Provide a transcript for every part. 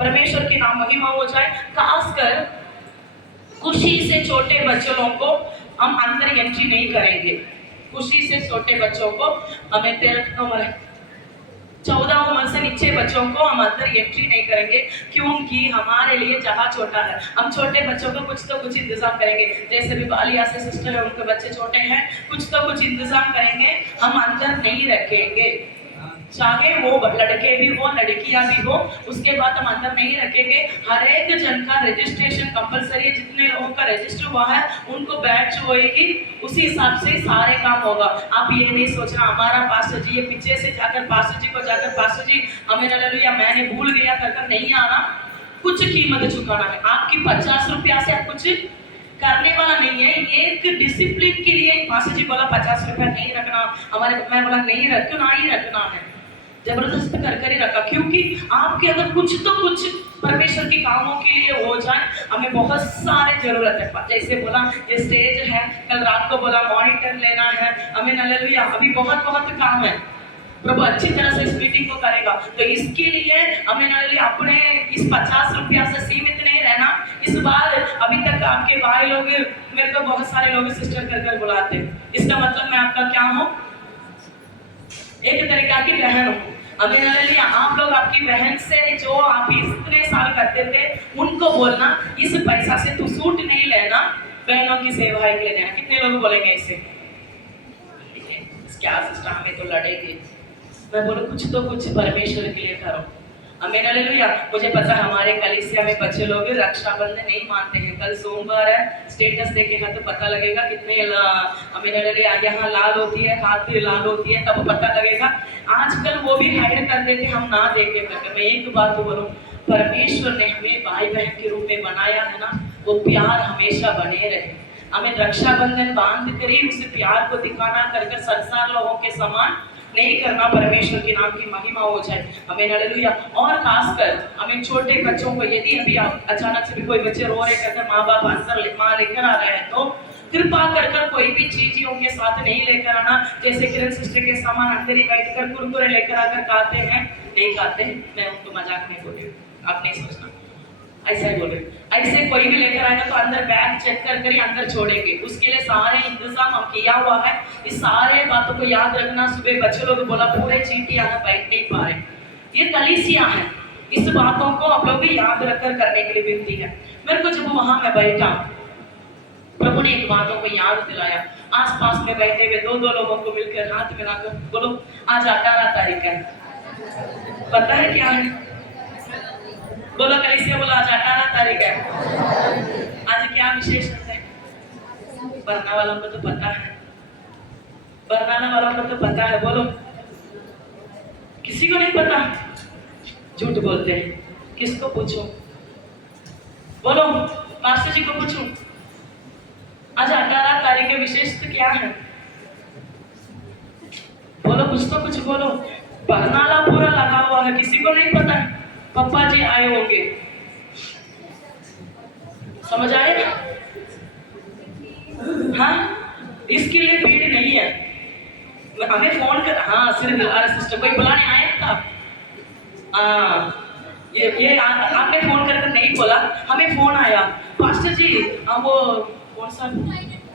परमेश्वर की नाम महिमा हो जाए। खासकर खुशी से छोटे बच्चों को हम अंदर एंट्री नहीं करेंगे। खुशी से छोटे बच्चों को हमें 14 उम्र से नीचे बच्चों को हम अंदर एंट्री नहीं करेंगे, क्योंकि हमारे लिए जगह छोटा है। हम छोटे बच्चों को कुछ तो कुछ इंतजाम करेंगे, जैसे भी बालिया से सिस्टर है, उनके बच्चे छोटे हैं, कुछ तो कुछ इंतजाम करेंगे, हम अंदर नहीं रखेंगे। चाहे वो लड़के भी हो लड़कियां भी हो, उसके बाद हम अंदर नहीं रखेंगे। हर एक जन का रजिस्ट्रेशन कंपलसरी है, जितने लोगों का रजिस्टर हुआ है उनको बैच होएगी, उसी हिसाब से सारे काम होगा। आप ये नहीं सोचना हमारा पास्टर जी, ये पीछे से जाकर पास्टर जी को जाकर पास्टर जी हमें हालेलुया मैंने भूल गया कर नहीं आना। कुछ कीमत चुकाना है आपकी 50 रुपया से आप कुछ करने वाला नहीं है। एक डिसिप्लिन के लिए पास्टर जी बोला 50 रुपया नहीं रखना, मैं बोला नहीं रखना ही रखना है, जबरदस्त कर ही रखा, क्योंकि आपके अंदर कुछ तो कुछ परमेश्वर के कामों के लिए हो जाए। हमें बहुत सारे जरूरत है, जैसे बोला ये स्टेज है, कल रात को बोला मॉनिटर लेना है, हमें हालेलुया अभी बहुत काम है। प्रभु अच्छी तरह से इस मीटिंग को करेगा, तो इसके लिए हमें हालेलुया अपने इस 50 रुपया से सीमित नहीं रहना। इस बार अभी तक आपके भाई लोग मेरे को बहुत सारे लोग सिस्टर कर बुलाते हैं, इसका मतलब मैं आपका क्या हूँ, एक तरीका की बहन हूँ। हमें हालेलुया आप लोग आपकी बहन से जो आप इतने साल करते थे उनको बोलना इस पैसा से तू सूट नहीं लेना, बहनों की सेवा के लिए लेना। कितने लोग बोलेंगे इसे, क्या सिस्टर हमें तो लड़ेंगे। मैं बोलूं कुछ तो कुछ परमेश्वर के लिए करो। हमें हालेलुया मुझे पता है हमारे कलीसिया में बच्चे लोग रक्षाबंधन नहीं मानते हैं। कल सोमवार है, स्टेटस देखेगा तो पता लगेगा कितने हमें हालेलुया यहाँ लाल होती है, हाथ लाल होती है, तब पता लगेगा। आजकल वो भी हाइड कर देते हम ना देखे करके। मैं एक बात बोलूं, परमेश्वर ने हमें भाई बहन के रूप में बनाया है ना, वो प्यार हमेशा बने रहे। हमें रक्षाबंधन बांध कर ही उस प्यार को दिखाना कर संसार लोगों के समान नहीं करना। परमेश्वर के नाम की महिमा हो जाए। हमें हालेलुया। और खासकर हमें छोटे बच्चों को, यदि अभी अचानक से भी कोई बच्चे रो रहे कर माँ बाप अंदर लेकर आ रहे हैं, तो कृपा कर कोई भी चीज उनके साथ नहीं लेकर आना। जैसे किरण सिस्टर के सामान अंदर ही बैठकर कुरकुरे लेकर आकर खाते हैं, नहीं खाते हैं, मैं उनको मजाक नहीं बोल रही, आप नहीं सोचना, ऐसा ही बोल रही। ऐसे कोई भी लेकर आएगा तो अंदर बैग चेक कर ही अंदर छोड़ेंगे, उसके लिए सारे इंतजाम हम किया हुआ है। इस सारे बातों को याद रखना। सुबह बच्चे लोग बोला पूरे चींटी यहाँ बैठ नहीं पा रहे, ये कलीसिया है, इस बातों को आप लोग भी याद रखकर करने के लिए विनती है। मेरे को जब वहां मैं बैठा, प्रभु ने इन बातों को याद दिलाया। आसपास में बैठे हुए दो लोगों को मिलकर हाथ मिलाकर बोलो आज 18 तारीख है, पता है क्या है, बोलो कलीसिया बोलो आज 18 तारीख है। आज क्या विशेष है, बरना वालों को तो पता है, बनाने वालों को तो पता है, बोलो किसी को नहीं पता, झूठ बोलते हैं। किसको पूछूं, बोलो मास्टर जी को पूछूं आज 18 तारीख के विशेष तो क्या है, बोलो कुछ तो कुछ बोलो। बरनाला पूरा लगा हुआ है, किसी को नहीं पता है। पप्पा जी आए होंगे, समझ आए, हाँ इसके लिए भीड़ नहीं है। हमें फोन कर, हाँ सिर्फ सिस्टर कोई बुलाने आया था, ये आपने फोन कर नहीं बोला, हमें फोन आया पास्टर जी वो कौन सा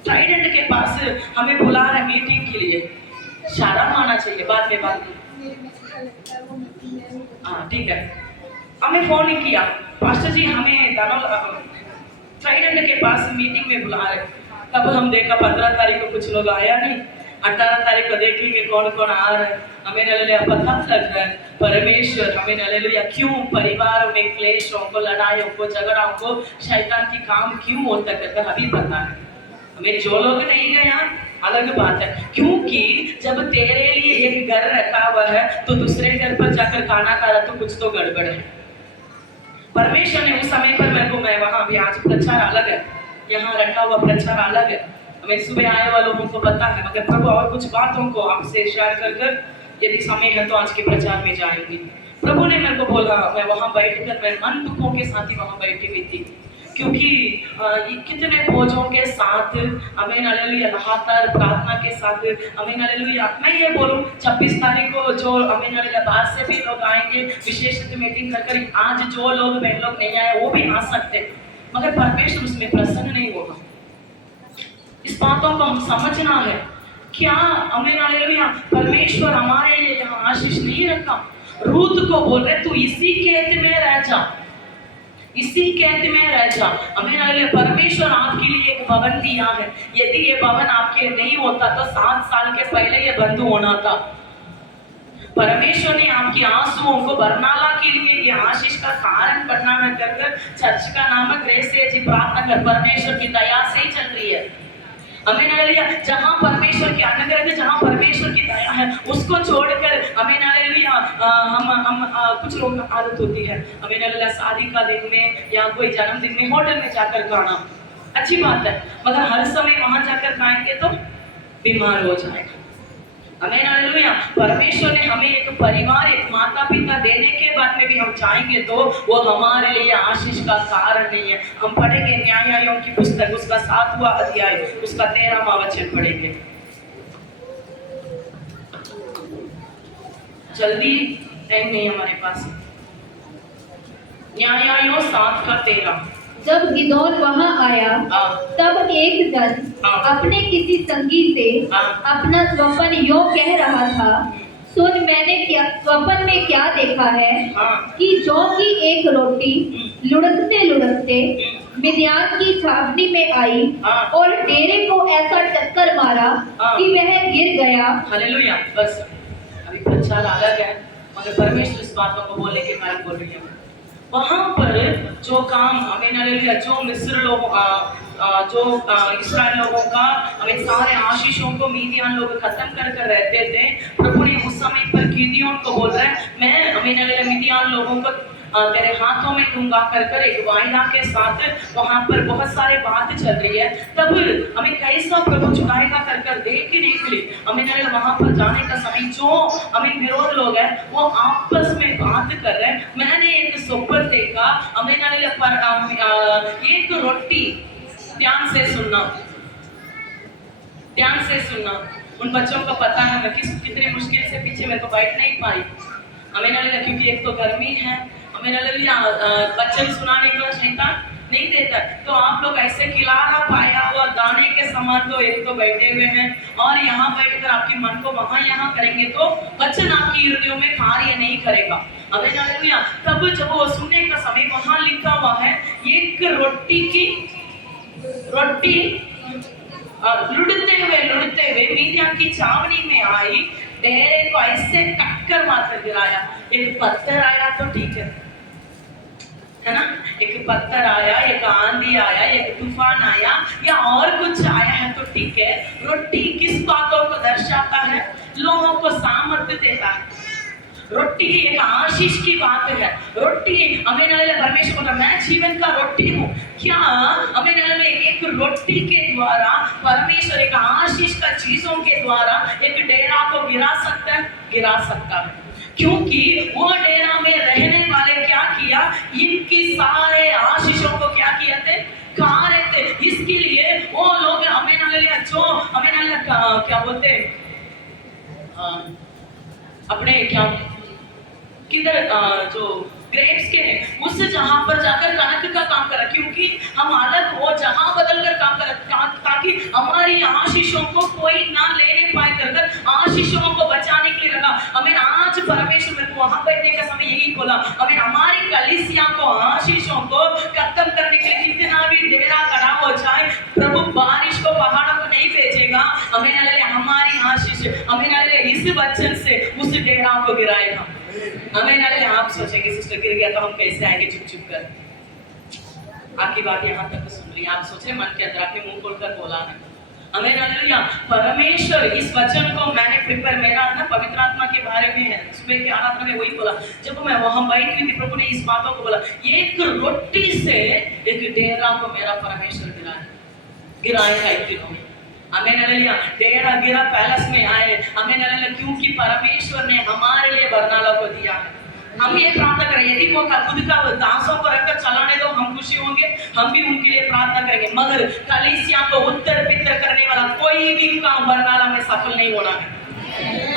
ट्राइडेंट के पास हमें बुला रहे मीटिंग के लिए। शर्म आना चाहिए, बाद में बात, हाँ ठीक है। हमें फोन नहीं किया, पास्टर जी हमें ट्राइडेंट के पास मीटिंग में बुला रहे। तब हम देखा 15 तारीख को कुछ लोग आया नहीं, 18 तारीख को देखेंगे कौन कौन आ रहा है। हमें हालेलुया पता लग रहा है परमेश्वर हमें हालेलुया क्यों परिवारों में क्लेशों को, लड़ाइयों को, झगड़ों को, शैतान की काम क्यों होता करता अभी पता है हमें। जो लोग नहीं गए यहाँ अलग बात है, क्योंकि जब तेरे लिए एक घर रखा हुआ है तो दूसरे घर पर जाकर खाना खा रहा तो कुछ तो गड़बड़ है। परमेश्वर ने उस समय पर मेरे को, मैं वहां भी आज प्रचार अलग है, यहाँ रखा हुआ प्रचार अलग है। हमें सुबह आए वालों को पता है, मगर प्रभु और कुछ बातों को आपसे शेयर कर यदि समय है तो आज के प्रचार में जाएंगे। प्रभु ने मेरे को बोला, मैं वहां बैठकर मैं मन दुखों के साथ ही वहां बैठी हुई थी। क्योंकि ये कितने बोझों के साथ आमीन हालेलुया लगातार प्रार्थना के साथ आमीन हालेलुया। मैं ये बोलूं 26 तारीख को जो आमीन हालेलुया बाहर से भी लोग आएंगे विशेष मीटिंग कर आज जो लोग बहन लोग नहीं आए वो भी आ सकते हैं, मगर परमेश्वर उसमें प्रसन्न नहीं होगा। इस बातों को हम समझना है। क्या आमीन हालेलुया परमेश्वर हमारे लिए यहाँ आशीष नहीं रखा? रूत को बोल रहे तू इसी खेत में रह जा, इसी खेत में रह जा। आमीन हालेलुया परमेश्वर आपके लिए एक भवन दिया है। यदि ये भवन आपके नहीं होता तो 7 साल के पहले ये बंद होना था। परमेश्वर ने आपकी आंसुओं को बरनाला के लिए ये आशीष का कारण बनना न कर चर्च का नामक ग्रेस से जी प्रार्थना कर परमेश्वर की दया से ही चल रही है। आमीन हालेलुया जहां परमेश्वर की अनुग्रह है, जहां परमेश्वर की दया है उसको छोड़कर आमीन हालेलुया हम कुछ लोग आदत होती है आमीन हालेलुया शादी का दिन में या कोई जन्मदिन में होटल में जाकर खाना अच्छी बात है, मगर हर समय वहां जाकर खाएंगे तो बीमार हो जाएगा। आमीन हालेलुया परमेश्वर ने हमें एक परिवार एक माता पिता देने के बाद में भी हम चाहेंगे तो वो हमारे लिए आशीष का कारण नहीं है। हम पढ़ेंगे न्यायायों की पुस्तक उसका 7वां अध्याय उसका 13वां वचन पढ़ेंगे। जल्दी टाइम नहीं हमारे पास। न्यायायों 7 का 13। जब गिदोन वहां आया तब एक जन अपने किसी संगी से अपना स्वप्न यूं कह रहा था, सुन मैंने क्या स्वप्न में क्या देखा है कि जौ की एक रोटी लुढ़कते लुढ़कते मिद्यान की छावनी में आई और डेरे को ऐसा टक्कर मारा कि वह गिर गया। हालेलुया। बस अभी प्रचार अलग है, मगर परमेश्वर इस बातों को बोलने के कारण बोल रही है। वहां पर जो काम आमीन हालेलुया जो मिस्र लोग जो इस्राएल लोगों का हमें सारे आशीषों को मीदियान लोग खत्म कर रहते थे, प्रभु ने उस समय पर गिदियोन को बोल रहा है मैं आमीन हालेलुया मीदियान लोगों को तेरे हाथों में दूंगा कर एक वायदा के साथ वहां पर बहुत सारे बात चल रही है। तब हमें कैसा प्रभु चुकाएगा कर देखने के लिए हमें वहां पर जाने का समय जो हमें विरोध लोग हैं वो आपस में बात कर रहे हैं। मैंने एक स्वप्न देखा हमें एक रोटी ध्यान से सुनना उन बच्चों को पता है मैं कितनी मुश्किल से पीछे मेरे को बैठ नहीं पाई हमें क्योंकि एक तो गर्मी है हमें बच्चन सुनाने को शैतान नहीं देता, तो आप लोग ऐसे खिलाना पाया हुआ दाने के समान तो एक तो बैठे हुए हैं और यहाँ बैठकर आपके मन को वहां यहाँ करेंगे तो वचन आपकी हृदयों में कार्य नहीं करेगा। तब जब वो सुनने का समय वहां लिखा हुआ है एक रोटी लुढ़ते हुए मीदियान की छावनी में आई, डेरे को ऐसे टक्कर मारकर गिराया। एक पत्थर आया तो ठीक है ना, एक पत्थर आया, एक आंधी आया, एक तूफान आया या और कुछ आया है तो ठीक है। रोटी किस बातों को दर्शाता है? लोगों को सामर्थ्य देता है। रोटी एक आशीष की बात है। रोटी हमें परमेश्वर बोला मैं जीवन का रोटी हूँ। क्या हमें एक रोटी के द्वारा परमेश्वर एक आशीष का चीजों के द्वारा एक डेरा को गिरा सकता है क्योंकि वो डेरा में रहने वाले क्या किया, इनकी सारे आशीषों को क्या किया थे, खा रहे थे। इसके लिए वो लोग हमें जो हमें क्या बोलते अपने क्या किधर जो ग्रेप्स के उस जहां पर जाकर कनक का काम करा, क्योंकि हम अलग वो जहां बदल कर काम करा ताकि हमारी आशीषों को कोई ना लेने पाए कर आशीषों को बचाने के लिए लगा। हमें आज परमेश्वर में वहां बैठने का समय यही बोला, हमें हमारी कलीसिया को आशीषों को खत्म करने के लिए कितना भी डेरा खड़ा हो जाए प्रभु बारिश को पहाड़ों को नहीं भेजेगा। हमें हमारी आशीष हमें इस वचन से उस डेरा को गिराएगा। हमें आप सोचेंगे सिस्टर गिर गया तो हम कैसे आएंगे चुप कर। आपकी बात यहाँ तक सुन रही है, आप सोच रहे मन के अंदर आपने मुंह खोलकर बोला नहीं। हमें परमेश्वर इस वचन को मैंने प्रिपेयर मेरा ना पवित्र आत्मा के बारे में है, सुबह के आराधना में वही बोला जब मैं वहां बैठी हुई थी, प्रभु ने इस बातों को बोला एक रोटी से एक डेरा को मेरा परमेश्वर गिराएगा एक दिनों में। डेरा गिरा पैलेस में आए क्योंकि परमेश्वर ने हमारे लिए बरनाला को दिया है। हम ये प्रार्थना करें यदि वो खुद का दासों को रखकर चलाने दो हम खुशी होंगे, हम भी उनके लिए प्रार्थना करेंगे, मगर कलीसिया को उत्तर पितर करने वाला कोई भी काम बरनाला में सफल नहीं होना है।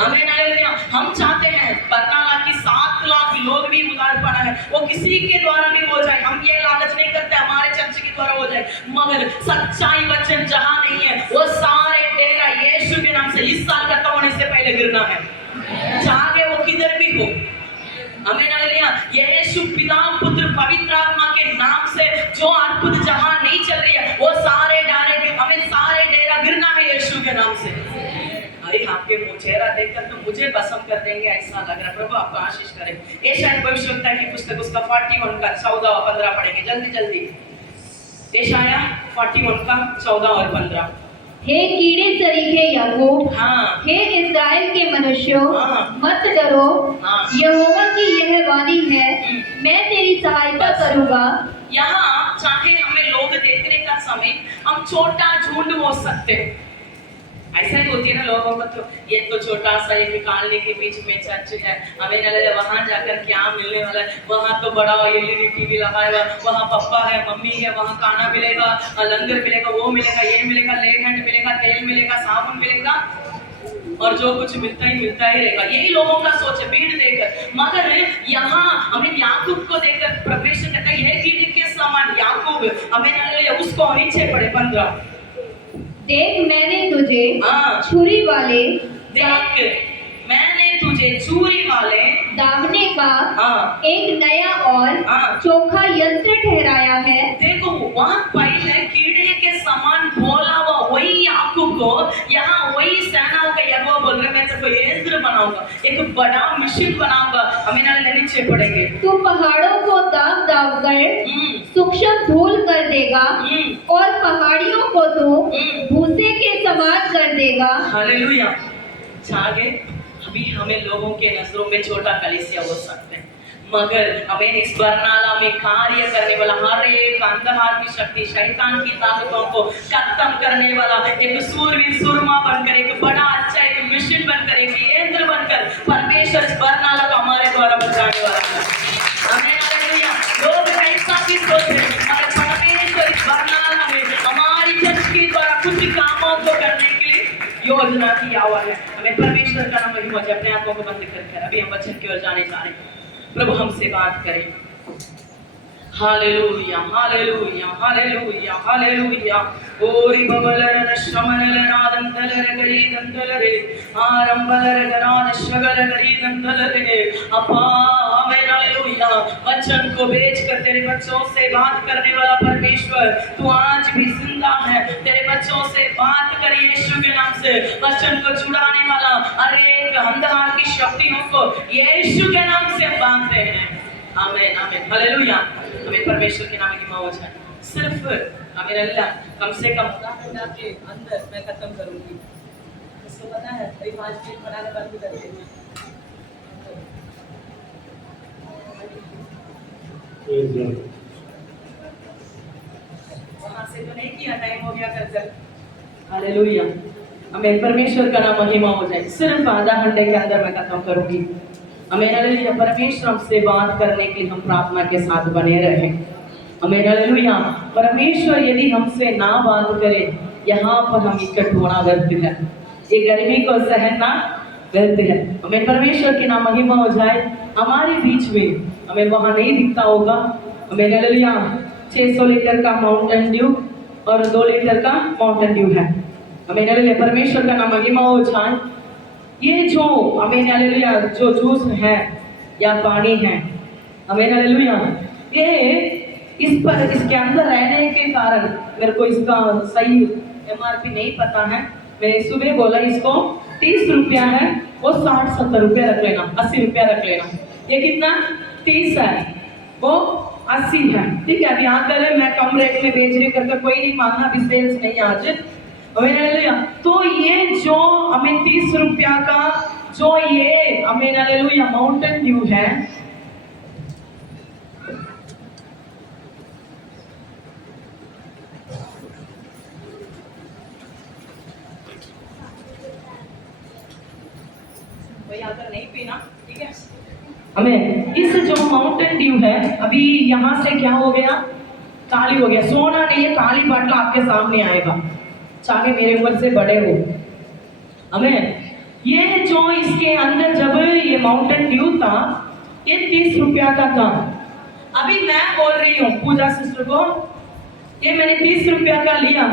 आमीन हालेलुया। हम चाहते हैं बरनाला की 7 लाख लोग भी उधार पड़ा है, वो किसी के द्वारा भी हो जाए। हम ये लालच नहीं करते हमारे चर्च के द्वारा हो जाए, मगर सच्चाई वचन जहां नहीं है वो सारे डेरा यीशु के नाम से इस साल खत्म होने से पहले गिरना है, चाहे वो किधर भी हो। आमीन हालेलुया। यीशु पिता पुत्र पवित्र आत्मा के नाम से जो अद्भुत जहां नहीं चल रही है वो सारे डारे हमें सारे डेरा गिरना है यीशु के नाम से। अरे आपके चेहरा देखकर तो मुझे पसंद कर देंगे ऐसा लग रहा है। प्रभु आपको आशीष करे। यशायाह भविष्यवक्ता की पुस्तक उसका 41 का 14 और 15 पढ़ेंगे जल्दी जल्दी। यशायाह 41 का 14 और 15। हे कीड़े सरीखे याकूब, हाँ। हे इस्राएल के मनुष्यों, हाँ। मत डरो, हाँ। यहोवा की यह वाणी है, मैं तेरी सहायता करूंगा। यहाँ चाहे हमें लोग देखने का समय हम छोटा झुंड हो सकते हैं, ऐसा ही होती है ना लोगों को, तो ये तो छोटा सा एक कॉलोनी के बीच में चर्च है, हमें ना लगे वहां जाकर क्या मिलने वाला है, वहां तो बड़ा एलईडी टीवी लगाया हुआ, वहां पापा है मम्मी है, वहां खाना मिलेगा, लंगर मिलेगा, वो मिलेगा, ये मिलेगा, लेट हैंड मिलेगा, तेल मिलेगा, साबुन मिलेगा, और जो कुछ मिलता ही रहेगा। यही लोगों का सोच है भीड़ देखकर। मगर यहाँ हमें याकूब को देखकर परमेश्वर कहता है यह कीड़े के समान याकूब, हमें उसको नीचे पड़े 15। देख मैंने तुझे हाँ। छुरी वाले, देख मैंने तुझे छुरी वाले दामने का हाँ। एक नया और हाँ। चोखा यंत्र ठहराया है। देखो वहां पहले कीड़े के समान बोला हुआ वही याकूब को यहाँ वही सेनाओं का यहोवा बोल रहे मैं तेरे को यंत्र बनाऊंगा, एक बड़ा मशीन बनाऊंगा, हमें ना नीचे पड़ेंगे। तू पहाड़ों को दाब दाब कर सूक्ष्म धूल कर देगा और पहाड़ियों को तो भूसे के समान कर देगा। हालेलुया। आगे अभी हमें लोगों के नजरों में छोटा कलीसिया हो सकते हैं, मगर हमें इस बरनाला में कार्य करने वाला हर एक अंधकार की शक्ति शैतान की ताकतों को खत्म करने वाला एक सूरवीर सुरमा बनकर, एक बड़ा अच्छा एक मिशन बनकर, एक यंत्र बनकर परमेश्वर इस बरनाला को हमारे द्वारा बचाने वाला है। हमें हालेलुया। लोग ऐसा भी सोच रहे हैं हमारे परमेश्वर इस बरनाला में हमारी चर्च के द्वारा कुछ कामों को करने के लिए योजना किया हुआ है। हमें परमेश्वर का नाम महिमा हो। अपने आंखों को बंद करके अभी हम वचन की ओर जाने जा रहे हैं। प्रभु हमसे बात करें। Hallelujah hallelujah hallelujah hallelujah. ओरी बबलर शमनल नादंतलर गरी दंतलरे आरंबलर गरान शगल गरी दंतलरे। अपा आमेन हालेलुया। वचन को बेचकर तेरे बच्चों से बात करने वाला परमेश्वर तू आज भी जिंदा है। तेरे बच्चों से बात कर यीशु के नाम से। वचन को छुड़ाने वाला हर एक अंधकार की शक्तियों को यीशु के नाम से बांधते हैं। आमीन आमीन हालेलुया। हमें परमेश्वर के नाम की महिमा हो जाए। सिर्फ आमीन अल्लाह कम से कम आधा घंटा के अंदर मैं खत्म करूंगी। इसको पता है भाई 5 मिनट बनाने बंद कर देंगे। वहां से तो नहीं किया, टाइम हो गया कर। हालेलुया। हमें परमेश्वर का नाम महिमा हो जाए। सिर्फ आधा घंटे के अंदर मैं खत्म करूंगी। हमें हालेलुया। परमेश्वर हमसे बात करने के लिए हम प्रार्थना के साथ बने रहे। हमें हालेलुया। परमेश्वर यदि हमसे ना बात करे यहाँ पर हम इकट्ठ होना व्यर्थ है, ये गर्मी को सहना व्यर्थ है। हमें परमेश्वर के नाम महिमा हो जाए। हमारे बीच में हमें वहाँ नहीं दिखता होगा। हमें हालेलुया 600 लीटर का माउंटेन ड्यू और 2 लीटर का माउंटेन ड्यू है। हमें हालेलुया परमेश्वर का नाम महिमा हो जाए। ये जो हमें हालेलुया जो जूस है या पानी है, हमें हालेलुया ये इस पर इसके अंदर रहने के कारण मेरे को इसका सही MRP नहीं पता है। मैंने सुबह बोला इसको 30 रुपया है, वो 60-70 रुपया रख लेना, 80 रुपया रख लेना। ये कितना 30 है, वो 80 है। ठीक है, अभी आकर मैं कम रेट में बेच रही करके कोई नहीं मांगना, अभी सेल्स नहीं आज। तो ये जो हमें 30 रुपया का जो ये हमें हालेलुया माउंटेन ड्यू है, कोई आकर नहीं पीना, ठीक है। हमें इस जो माउंटेन ड्यू है, अभी यहाँ से क्या हो गया खाली हो गया, सोना नहीं है, खाली बाटला आपके सामने आएगा, चाहे मेरे उम्र से बड़े हो। हमें ये जो इसके अंदर जब ये माउंटेन ड्यू था, ये 30 रुपया का था। अभी मैं बोल रही हूँ पूजा सिस्टर को, ये मैंने 30 रुपया का लिया,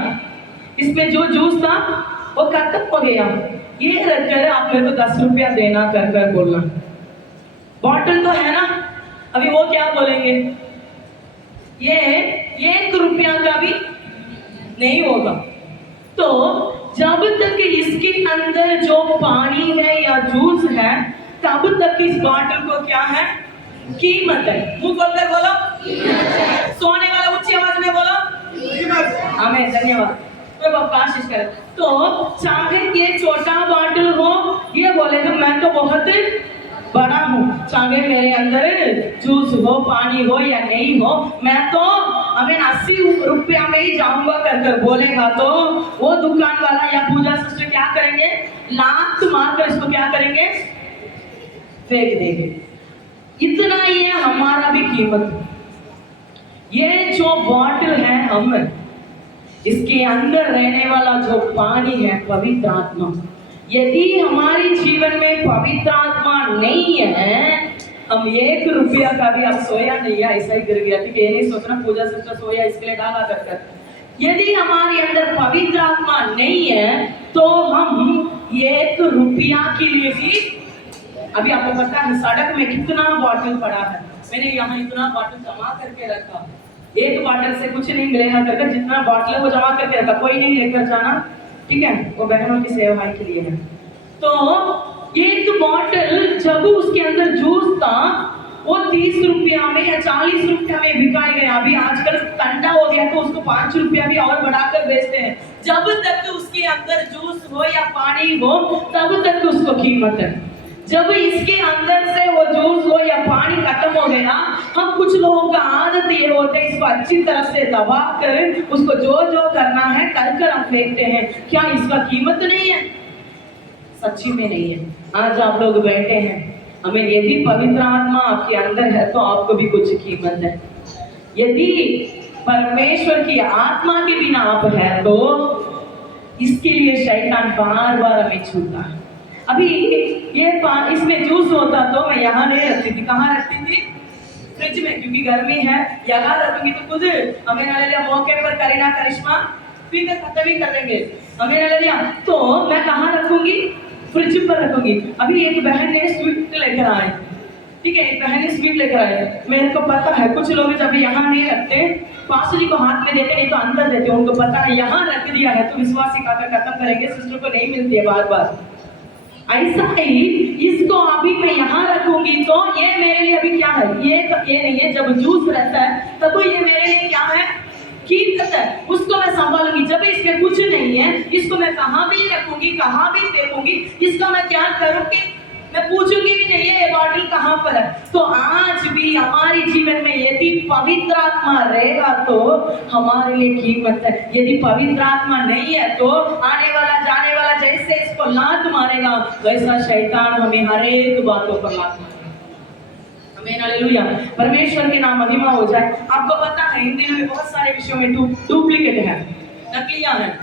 इसमें जो जूस था वो खत्म हो गया, ये रखकर आप मेरे को 10 रुपया देना कर कर बोलना। बॉटल तो है ना, अभी वो क्या बोलेंगे, ये 1 रुपया का भी नहीं होगा। तो जब तक इसके अंदर जो पानी है या जूस है, तब तक इस बॉटल को क्या है, कीमत है। मुंह खोलकर बोलो, सोने वाला ऊंची आवाज में बोलो, हमें धन्यवाद। तो कोशिश करें, तो चाहे ये छोटा बॉटल हो, ये बोलेगा मैं तो बहुत बड़ा हूँ, चाहे मेरे अंदर जूस हो, पानी हो या नहीं हो, मैं तो हमें 80 रुपया में ही जाऊंगा कर कर बोलेगा, तो वो दुकान वाला या पूजा सिस्टर क्या करेंगे, लात मारकर इसको क्या करेंगे, फेंक देंगे। इतना ही है हमारा भी कीमत। ये जो बॉटल है, हम इसके अंदर रहने वाला जो पानी है, पवित्र आत्मा, यदि हमारे जीवन में पवित्र आत्मा नहीं है, हम 1 रुपया का भी, अब सोया नहीं है, ऐसा ही गिर गया, ठीक है, ये नहीं सोचना पूजा सिस्टर सोया इसके लिए डाला कर। यदि हमारे अंदर पवित्र आत्मा नहीं है, तो हम 1 रुपया के लिए भी, अभी आपको पता है सड़क में कितना बॉटल पड़ा है, मैंने यहाँ इतना बॉटल जमा करके रखा, 1 बॉटल से कुछ नहीं मिलेगा करके जितना बॉटल है वो जमा करके रखा, कोई नहीं लेकर जाना, ठीक है, वो बहनों की सेवा के लिए है। तो 1 बॉटल जब उसके अंदर जूस था, वो 30 रुपया में या 40 रुपया में बिकाई गया। अभी आजकल ठंडा हो गया तो उसको 5 रुपया भी और बढ़ाकर बेचते हैं। जब तक उसके अंदर जूस हो या पानी हो, तब तक उसको कीमत है। जब इसके अंदर से वो जूस हो या पानी खत्म हो गया, हम कुछ लोगों का आदत ये होता है, इसको अच्छी तरह से दबा कर उसको जो जो करना है कर हम फेंकते हैं। क्या इसका कीमत नहीं है? सच्ची में नहीं है। आज आप लोग बैठे हैं, हमें यदि पवित्र आत्मा आपके अंदर है तो आपको भी कुछ कीमत है। यदि परमेश्वर की आत्मा के बिना आप है तो इसके लिए शैतान बार बार हमें छूता है। अभी ये इसमें जूस होता तो मैं यहाँ नहीं रखती थी, कहाँ रखती थी? फ्रिज में, क्योंकि गर्मी है। यहाँ रखूंगी तो खुद हमें ना ले लिया, मौके पर करीना करिश्मा पी कर खत्म ही कर देंगे, हमें ना ले लिया तो मैं कहाँ रखूंगी? फ्रिज पर रखूंगी। अभी एक बहन ने स्वीट लेकर आए, ठीक है, एक बहन ने स्वीट लेकर आए। मेरे को पता है कुछ लोग जब यहाँ नहीं रखते, पास्टर जी को हाथ में देते नहीं तो अंदर देते, उनको पता है यहाँ रख दिया है तो विश्वास सिखाकर खत्म करेंगे, सिस्टर को नहीं मिलती है बार बार। ऐसा ही इसको अभी मैं यहाँ रखूंगी तो ये मेरे लिए अभी क्या है, ये नहीं है। जब जूस रहता है तब ये मेरे लिए क्या है? कीमत है, उसको मैं संभालूंगी। जब इसमें कुछ नहीं है, इसको मैं कहाँ भी रखूंगी, कहाँ भी फेंकूंगी, इसका मैं क्या करूंगी? मैं पूछूंगी भी नहीं है ये बॉटल कहाँ पर है। तो आज भी हमारे जीवन में यदि पवित्र आत्मा रहेगा तो हमारे लिए कीमत है। यदि पवित्र आत्मा नहीं है तो आने वाला जाने वाला जैसे इसको लात मारेगा, वैसा शैतान हमें हर एक बातों पर लात मारेगा। आमीन, हालेलुया। परमेश्वर के नाम महिमा हो जाए। आपको पता है इन दिनों में बहुत सारे विषयों में डुप्लीकेट है, नकलियां हैं।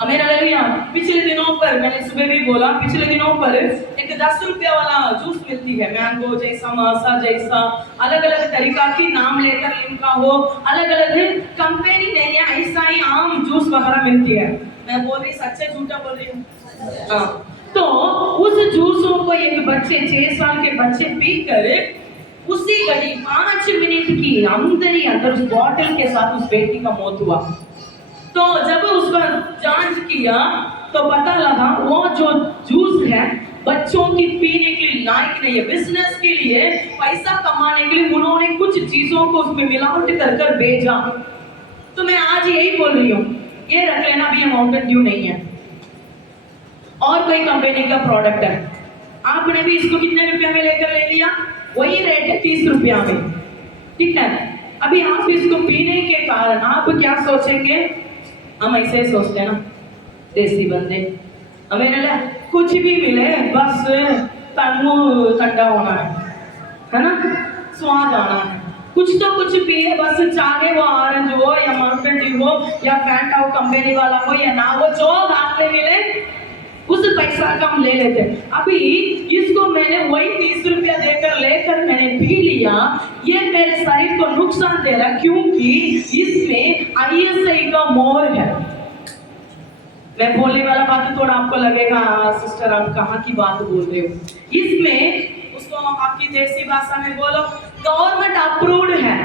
आमीन, हालेलुया। पिछले दिनों पर मैंने सुबह भी बोला, पिछले दिनों पर एक 10 रुपया वाला जूस मिलती है, मैंगो जैसा, मासा जैसा, अलग अलग तरीका की नाम लेकर लिखा हो, अलग अलग कंपनी नहीं है, ऐसा ही आम जूस वगैरह मिलती है। मैं बोल रही सच्चे झूठा बोल रही हूँ? हाँ। तो उस जूसों को एक बच्चे 6 साल के बच्चे पीकर उसी घड़ी 5 मिनट की अंदर ही अंदर उस बॉटल के साथ उस बेटी का मौत हुआ। तो जब उसका जांच किया तो पता लगा वो जो जूस है बच्चों की पीने के लिए लायक नहीं है। बिजनेस के लिए, पैसा कमाने के लिए उन्होंने कुछ चीजों को उसमें मिलावट कर कर भेजा। तो मैं आज यही बोल रही हूँ, ये रख लेना भी माउंटेन ड्यू नहीं है और कोई कंपनी का प्रोडक्ट है। आपने भी इसको कितने रुपया में लेकर ले लिया? वही रेट है 30 रुपया में, ठीक है। अभी आप इसको पीने के कारण आप क्या सोचेंगे? हम ऐसे सोचते हैं ना, देसी बंदे, हमें कुछ भी मिले बस ठंडा होना है ना, स्वाद आना है। कुछ तो कुछ पिए, बस चाहे वो ऑरेंज हो या माउंटेन ड्यू हो या फैंटा हो कंपनी वाला हो या ना हो, जो हाथ में मिले उस पैसा कम ले लेते। अभी इसको मैंने वही 30 रुपया देकर लेकर मैंने पी लिया, ये मेरे शरीर को नुकसान दे रहा क्योंकि इसमें ISI का मोर है। मैं बोलने वाला बात थोड़ा आपको लगेगा सिस्टर आप कहाँ की बात बोल रहे हो, इसमें उसको आपकी देसी भाषा में बोलो गवर्नमेंट अप्रूव्ड है,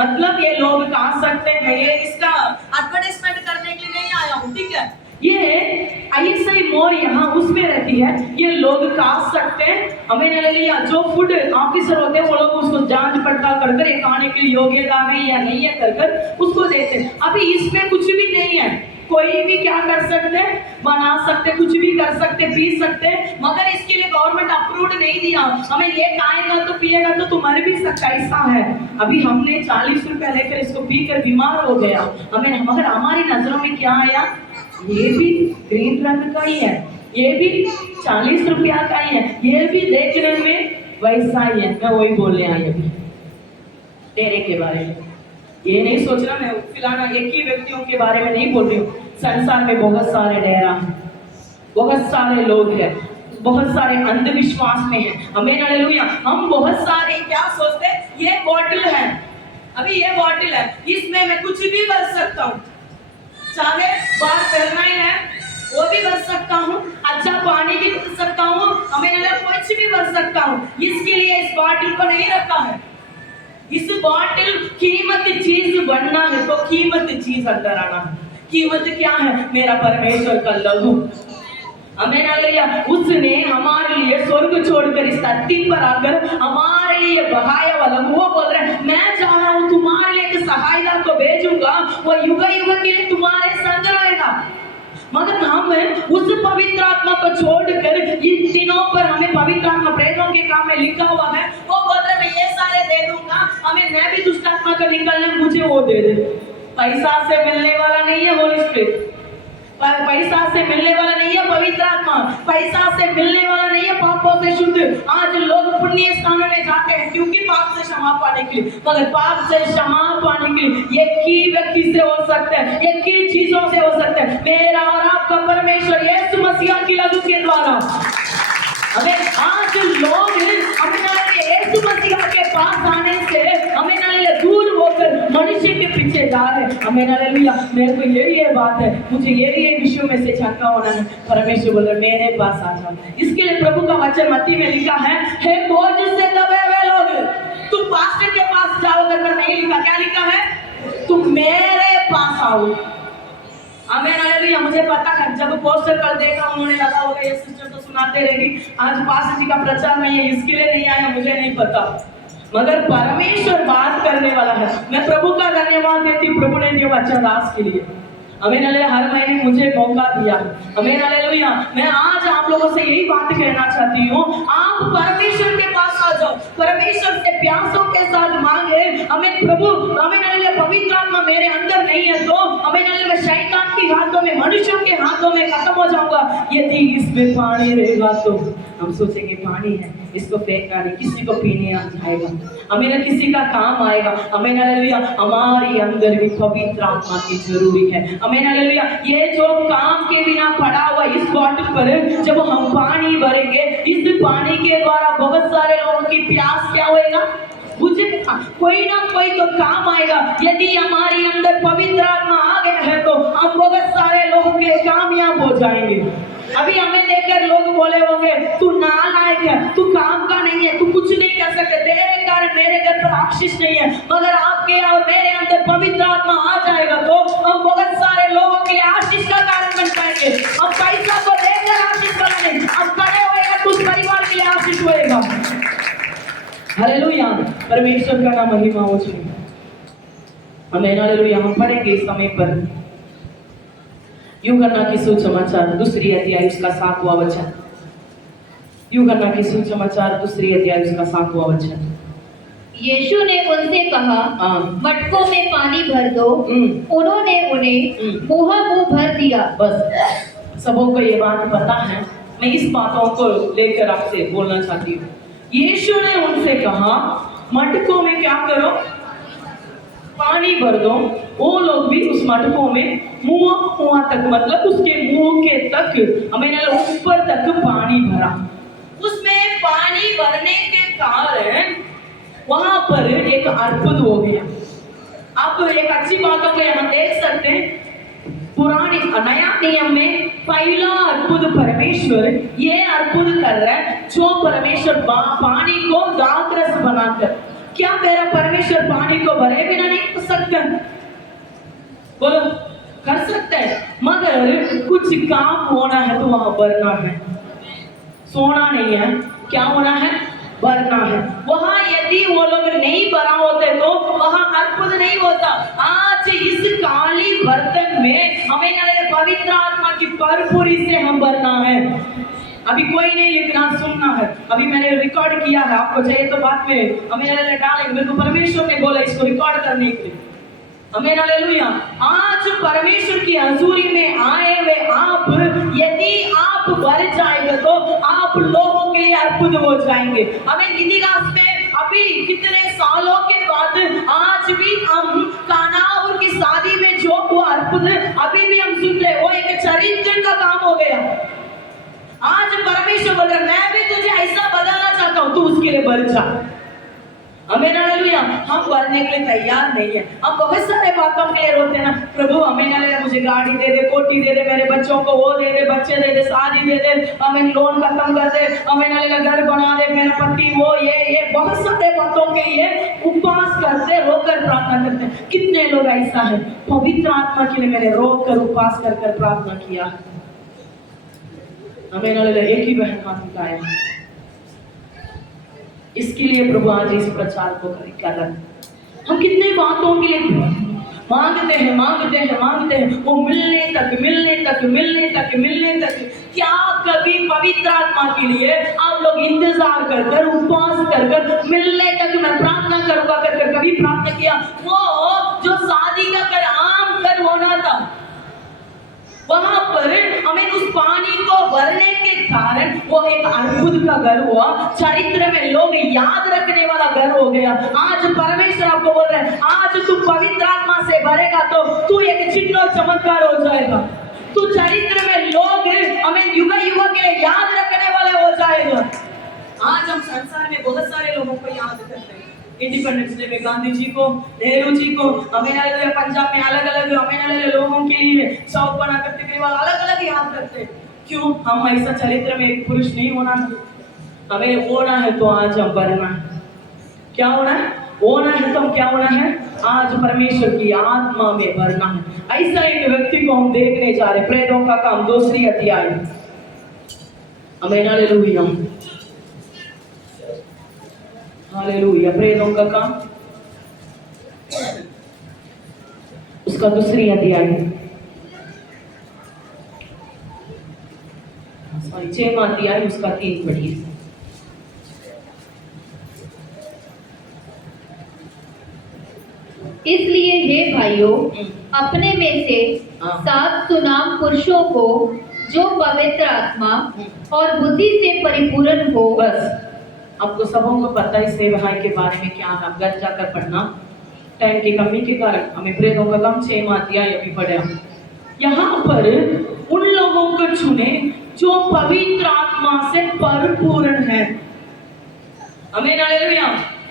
मतलब ये लोग खा सकते हैं, ये इसका एडवर्टाइजमेंट करने के लिए नहीं आया हूँ, ठीक है। ये ISI मोर यहाँ उसमें रहती है, ये लोग खा सकते हैं, हमें लिया जो फूड ऑफिसर होते हैं वो लोग उसको जांच पड़ताल कर ये खाने के लिए योग्यता है या नहीं है कर उसको देते हैं। अभी इसमें कुछ भी नहीं है, कोई भी क्या कर सकते हैं, बना सकते, कुछ भी कर सकते, पी सकते, मगर इसके लिए गवर्नमेंट अप्रूव्ड नहीं दिया। हमें ये खाएगा तो पिएगा तो तुम्हारे भी सकता ऐसा है। अभी हमने 40 रुपया लेकर इसको पीकर बीमार हो गया, हमें मगर हमारी नजरों में क्या आया, ये भी ग्रीन रंग का ही है, ये भी 40 रुपया का ही है, ये भी देखने में वैसा ही है। मैं वही बोलने आई अभी डेरे के बारे में, ये नहीं सोचना मैं फिलहाल एक ही व्यक्तियों के बारे में नहीं बोल रही हूँ, संसार में बहुत सारे डेरा हैं, बहुत सारे लोग हैं, बहुत सारे अंधविश्वास में हैं। हमें हालेलुया, हम बहुत सारे क्या सोचते हैं, ये बॉटल है, अभी ये बॉटल है, इसमें मैं कुछ भी कर सकता हूँ, चाहे बाहर करना ही है वो भी कर सकता हूँ, अच्छा पानी भी पी सकता हूँ, हमें कुछ भी कर सकता हूँ। इसके लिए इस बॉटल को नहीं रखा है, इस बॉटल कीमती चीज बनना है तो कीमती चीज अंदर आना है। कीमत क्या है, मेरा परमेश्वर का लहू, हमें हालेलुया, उसने हमारे लिए स्वर्ग छोड़कर इस धरती पर आकर हमारे लिए बहाया वाला, वो बोल रहे हैं मैं जा रहा हूँ तुम्हारे लिए एक सहायता को भेजूंगा, वो युग युग के लिए तुम्हारे संग रहेगा। मगर हम उस पवित्र आत्मा को छोड़कर इन दिनों पर हमें पवित्र आत्मा प्रेतों के काम में लिखा हुआ है, वो बोल रहे मैं ये सारे दे दूंगा, हमें मैं भी दुष्ट आत्मा को निकालने मुझे वो दे दे। पैसा से मिलने वाला नहीं है होली स्पिरिट, पैसा से मिलने वाला नहीं है पवित्र आत्मा, पैसा से मिलने वाला नहीं है पापों से शुद्ध। आज लोग पुण्य स्थानों में जाते हैं क्योंकि पाप से क्षमा पाने के लिए, मगर पाप से क्षमा पाने के लिए एक ही व्यक्ति से हो सकता है, एक ही चीजों से हो सकता है, मेरा और आपका परमेश्वर यीशु मसीह की लहू के द्वारा। हमें आज लोग यीशु मसीह के पास आने से हमें दूर होकर मनुष्य के पीछे जा रहे हैं। हमें मेरे को ये बात है, मुझे ये विषयों में से छक्का होना है, परमेश्वर बोल रहे मेरे पास आ जाओ। इसके लिए प्रभु का वचन मत्ती में लिखा है, हे बोझ से दबे हुए लोग तुम पास्टर के पास जाओ, कर नहीं लिखा, क्या लिखा है, तुम मेरे पास आओ। Amen hallelujah. मुझे पता है जब पोस्टर कर देखा उन्होंने लगा होगा ये सिस्टर तो सुनाते रहेगी, आज पास्टर जी का प्रचार नहीं है इसके लिए नहीं आया, मुझे नहीं पता, मगर परमेश्वर बात करने वाला है। मैं प्रभु का धन्यवाद देती हूँ, प्रभु ने दिया वचन दास के लिए, आमीन हालेलुया, हर महीने मुझे मौका दिया, आमीन हालेलुया। मैं आज आप लोगों से यही बात कहना चाहती हूँ, आप परमेश्वर के पास आ जाओ, परमेश्वर से प्यासों के साथ मांगे। हमें प्रभु आमीन हालेलुया, पवित्र आत्मा मेरे अंदर नहीं है तो आमीन हालेलुया शैतान के हाथों में, मनुष्यों के हाथों में खत्म हो जाऊंगा। यदि इसमें पानी रहेगा तो हम सोचेंगे पानी है, इसको फेंकना नहीं, किसी को पीने आ जाएगा, हमें किसी का काम आएगा। आमीन हालेलुया, हमारे अंदर भी पवित्र आत्मा की जरूरी है। आमीन हालेलुया, ये जो काम के बिना पड़ा हुआ इस बॉटल पर जब हम पानी भरेंगे, इस पानी के द्वारा बहुत सारे लोगों की प्यास क्या होएगा, मुझे कोई ना कोई तो काम आएगा। यदि हमारे अंदर पवित्र आत्मा आ गया है तो हम बहुत सारे लोगों के कामयाब हो जाएंगे। अभी हमें देखकर लोग बोले होंगे तू नालायक है, तू काम का नहीं है, तू कुछ नहीं कर सकते, तेरे कारण मेरे घर पर आशीष नहीं है। मगर आपके और मेरे अंदर पवित्र आत्मा आ जाएगा तो हम बहुत सारे लोगों के लिए आशीष का कारण बन पाएंगे। हम पैसा को देकर आशीष बनेंगे, हम खड़े होएगा तो उस परिवार के लिए आशीष होएगा। हालेलुया, परमेश्वर का नाम महिमा हो जाए। हमें हालेलुया, हम पढ़ेंगे इस समय पर यूहन्ना की सुसमाचार दूसरी अध्याय उसका 7वां वचन। यूहन्ना की सुसमाचार दूसरी अध्याय उसका 7वां वचन। यीशु ने उनसे कहा, मटकों में पानी भर दो। उन्होंने उन्हें मुंह भर दिया। बस सबों को ये बात पता है, मैं इस बातों को लेकर आपसे बोलना चाहती हूँ। यीशु ने उनसे कहा मटकों में क्या करो, पानी भर दो, वो लोग भी उस मटकों में मुंह तक, मतलब उसके मुंह के तक, हमें ऊपर तक पानी भरा। उसमें पानी भरने के कारण वहां पर एक अद्भुत हो गया। अब एक अच्छी बात हम यहाँ देख सकते हैं, पुरानी नया नियम में पहला अद्भुत परमेश्वर ये अद्भुत कर रहा है, जो परमेश्वर पानी को दाखरस बनाकर, क्या मेरा परमेश्वर पानी को भरे बिना नहीं कर सकता? बोलो, कर सकता है, मगर कुछ काम होना है तो वहां भरना है, सोना नहीं है, क्या होना है? भरना है। वहां यदि वो लोग नहीं भरा होते तो वहां अद्भुत नहीं होता। आज इस काली बर्तन में हमें पवित्र आत्मा की भरपूरी से हम भरना है। अभी कोई नहीं लिखना, सुनना है। अभी मैंने रिकॉर्ड किया है, आपको चाहिए तो बाद में हमें डालेंगे। मेरे को परमेश्वर ने बोला इसको रिकॉर्ड करने के लिए। हमें हालेलुया। आज परमेश्वर की हजूरी में आए हुए आप, यदि आप भर जाएंगे तो आप लोगों के लिए अद्भुत हो जाएंगे। हमें इतिहास में अभी कितने सालों के बाद आज भी हम कानाउर की शादी में जो हुआ अद्भुत अभी भी हम सुन रहे, वो एक चरित्र का काम हो गया। आज परमेश्वर बोल रहा, मैं भी तुझे ऐसा बदलना चाहता हूँ, तू उसके लिए भर जा। हमें हालेलुया। हम भरने के लिए तैयार नहीं है। हम बहुत सारे बातों के लिए रोते हैं ना, प्रभु हमें हालेलुया मुझे गाड़ी दे दे, कोठी दे दे, मेरे बच्चों को वो दे दे, बच्चे दे दे, शादी दे दे, हमें लोन खत्म कर दे, हमें हालेलुया घर बना दे, मेरा पति वो ये बहुत सारे बातों के लिए उपवास करते, रोकर प्रार्थना करते। कितने लोग ऐसा है, पवित्र आत्मा के लिए मैंने रोकर उपवास कर प्रार्थना किया। हमें हालेलुया एक ही बहन हाथ उठाया, इसके लिए प्रभु आज इस प्रचार को कर रहा है। हम कितने बातों के लिए मांगते हैं, वो मिलने तक क्या कभी पवित्र आत्मा के लिए आप लोग इंतजार कर उपवास कर मिलने तक मैं प्रार्थना करूंगा कर कभी प्रार्थना किया? वो जो शादी का कर आम कर होना था, वहां पर हमें उस पानी को भरने के कारण वो एक अद्भुत का घर हुआ, चरित्र में लोग याद रखने वाला घर हो गया। आज परमेश्वर आपको बोल रहे हैं, आज तू पवित्र आत्मा से भरेगा तो तू एक चिन्ह और चमत्कार हो जाएगा। तू चरित्र में लोग हमें युग के लिए याद रखने वाले हो जाएगा। आज हम संसार में बहुत सारे लोगों को याद करते हैं, इंडिपेंडेंस डे में गांधी जी को, नेहरू जी को, हमें पंजाब में अलग अलग हमें लोगों के लिए शौक बना करते थे, अलग अलग याद करते हैं। क्यों? हम ऐसा चरित्र में एक पुरुष नहीं होना है, हमें होना है तो आज हम बनना है। क्या होना है? होना है तो हम क्या होना है? आज परमेश्वर की आत्मा में भरना है। ऐसा एक व्यक्ति को हम देखने जा रहे, प्रेतों का काम 2 अध्याय। हमें हालेलुया, हालेलुया। प्रेतों का काम उसका 2 अध्याय, 6 अध्याय उसका 3 पढ़िए। इसलिए हे भाइयों, अपने में से 7 सुनाम पुरुषों को जो पवित्र आत्मा और बुद्धि से परिपूर्ण हो। बस आपको सबों को पता है सेवकाई के बारे में क्या है, घर जाकर पढ़ना, टाइम की कमी के कारण हमें प्रेतों का काम 6 अध्याय अभी पढ़े। यहाँ पर उन लोगों को चुने जो पवित्र आत्मा से परिपूर्ण है। हमें हालेलुया।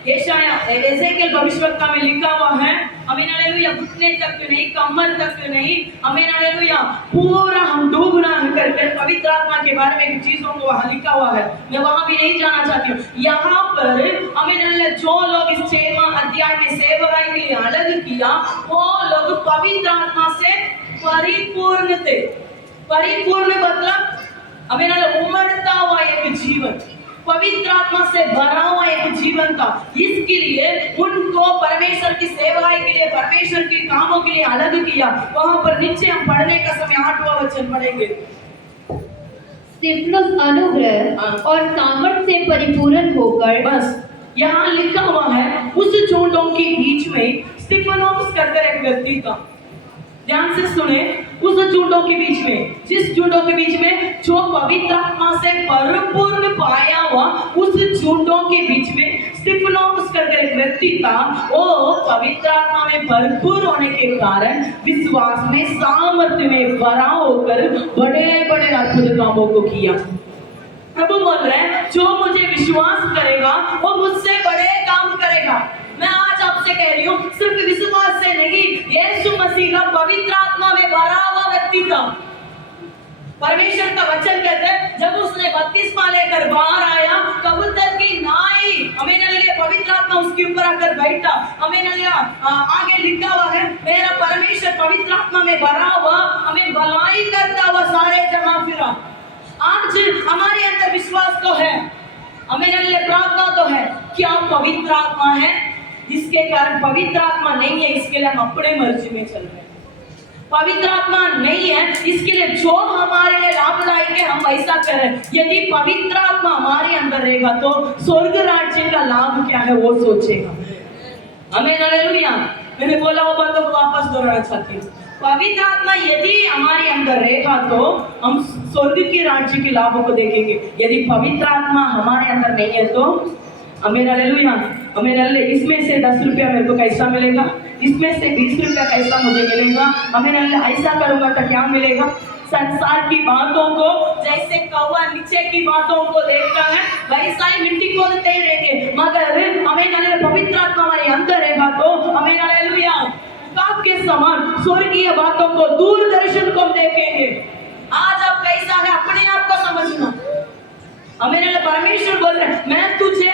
यशाया एजेकियल भविष्यवक्ता में लिखा हुआ है, हमें हालेलुया घुटने तक नहीं, कमर तक नहीं, हमें हालेलुया पूरा हम डूबना करके पवित्र आत्मा के बारे में चीजों को वहां लिखा हुआ है। मैं वहां भी नहीं जाना चाहती हूँ। यहाँ पर हमें हालेलुया जो लोग इस 6 अध्याय में सेवकाई के लिए अलग किया, वो लोग पवित्र आत्मा से परिपूर्ण थे। परिपूर्ण मतलब हमें उमड़ता हुआ एक जीवन, पवित्र आत्मा से भरा हुआ एक जीवन था। इसके लिए उनको परमेश्वर की सेवाएं के लिए, परमेश्वर के कामों के लिए अलग किया। वहां पर नीचे हम पढ़ने का समय 8वां वचन पढ़ेंगे। स्तिफनुस अनुग्रह और सामर्थ से परिपूर्ण होकर, बस यहाँ लिखा हुआ है, उस झुंडों के बीच में स्तिफनुस करकर एक व्यक्ति था। ध्यान से सुने, उस झुंडों के बीच में, जिस झुंडों के बीच में जो पवित्र आत्मा से परिपूर्ण पाया हुआ, उस झुंडों के बीच में स्तिफनोस करके एक व्यक्ति था। वो पवित्र आत्मा में भरपूर होने के कारण विश्वास में, सामर्थ्य में भरा होकर बड़े बड़े अद्भुत कामों को किया। प्रभु बोल रहे हैं, जो मुझे विश्वास करेगा वो मुझसे बड़े काम करेगा। मैं आज आपसे कह रही हूँ, सिर्फ विश्वास से नहीं, यीशु मसीह का पवित्र आत्मा में भरा हुआ व्यक्ति था। परमेश्वर का वचन कहते हैं, जब उसने बपतिस्मा लेकर बाहर आया, कबूतर की नाई पवित्र आत्मा उसके ऊपर आकर बैठा। आगे लिखा हुआ है, मेरा परमेश्वर पवित्र आत्मा में भरा हुआ हमें भलाई करता हुआ सारे जगह फिरा। आज हमारे अंदर विश्वास तो है, प्रार्थना तो है, क्या पवित्र आत्मा है? जिसके कारण पवित्र आत्मा नहीं है, इसके लिए हम अपने मर्जी में चल रहे हैं। पवित्र आत्मा नहीं है, इसके लिए जो हमारे लिए लाभदायक है हम वैसा करें। यदि पवित्र आत्मा हमारे अंदर रहेगा तो स्वर्ग राज्य का लाभ क्या है वो सोचेगा। आमीन, हालेलुया। मैंने बोला वो बातों को वापस दोहराना चाहती हूँ। पवित्र आत्मा यदि हमारे अंदर रहेगा तो हम स्वर्ग के राज्य के लाभों को देखेंगे। यदि पवित्र आत्मा हमारे अंदर नहीं है तो आमीन, हालेलुया। आमीन, हालेलुया। इसमें से 10 रुपया मेरे को कैसा मिलेगा, इसमें से 20 रुपया कैसा मुझे मिलेगा, आमीन, हालेलुया। ऐसा करूंगा तो क्या मिलेगा? संसार की बातों को, जैसे कौवा नीचे की बातों को देखता है वैसा ही मिट्टी खोदते ही रहेंगे। मगर आमीन, हालेलुया, पवित्र आत्मा हमारे अंदर रहेगा तो आमीन, हालेलुया, के समान स्वर्गीय बातों को, दूरदर्शन को देखेंगे। आज आप कैसा है अपने आप को समझना। परमेश्वर बोल रहे हैं, मैं तुझे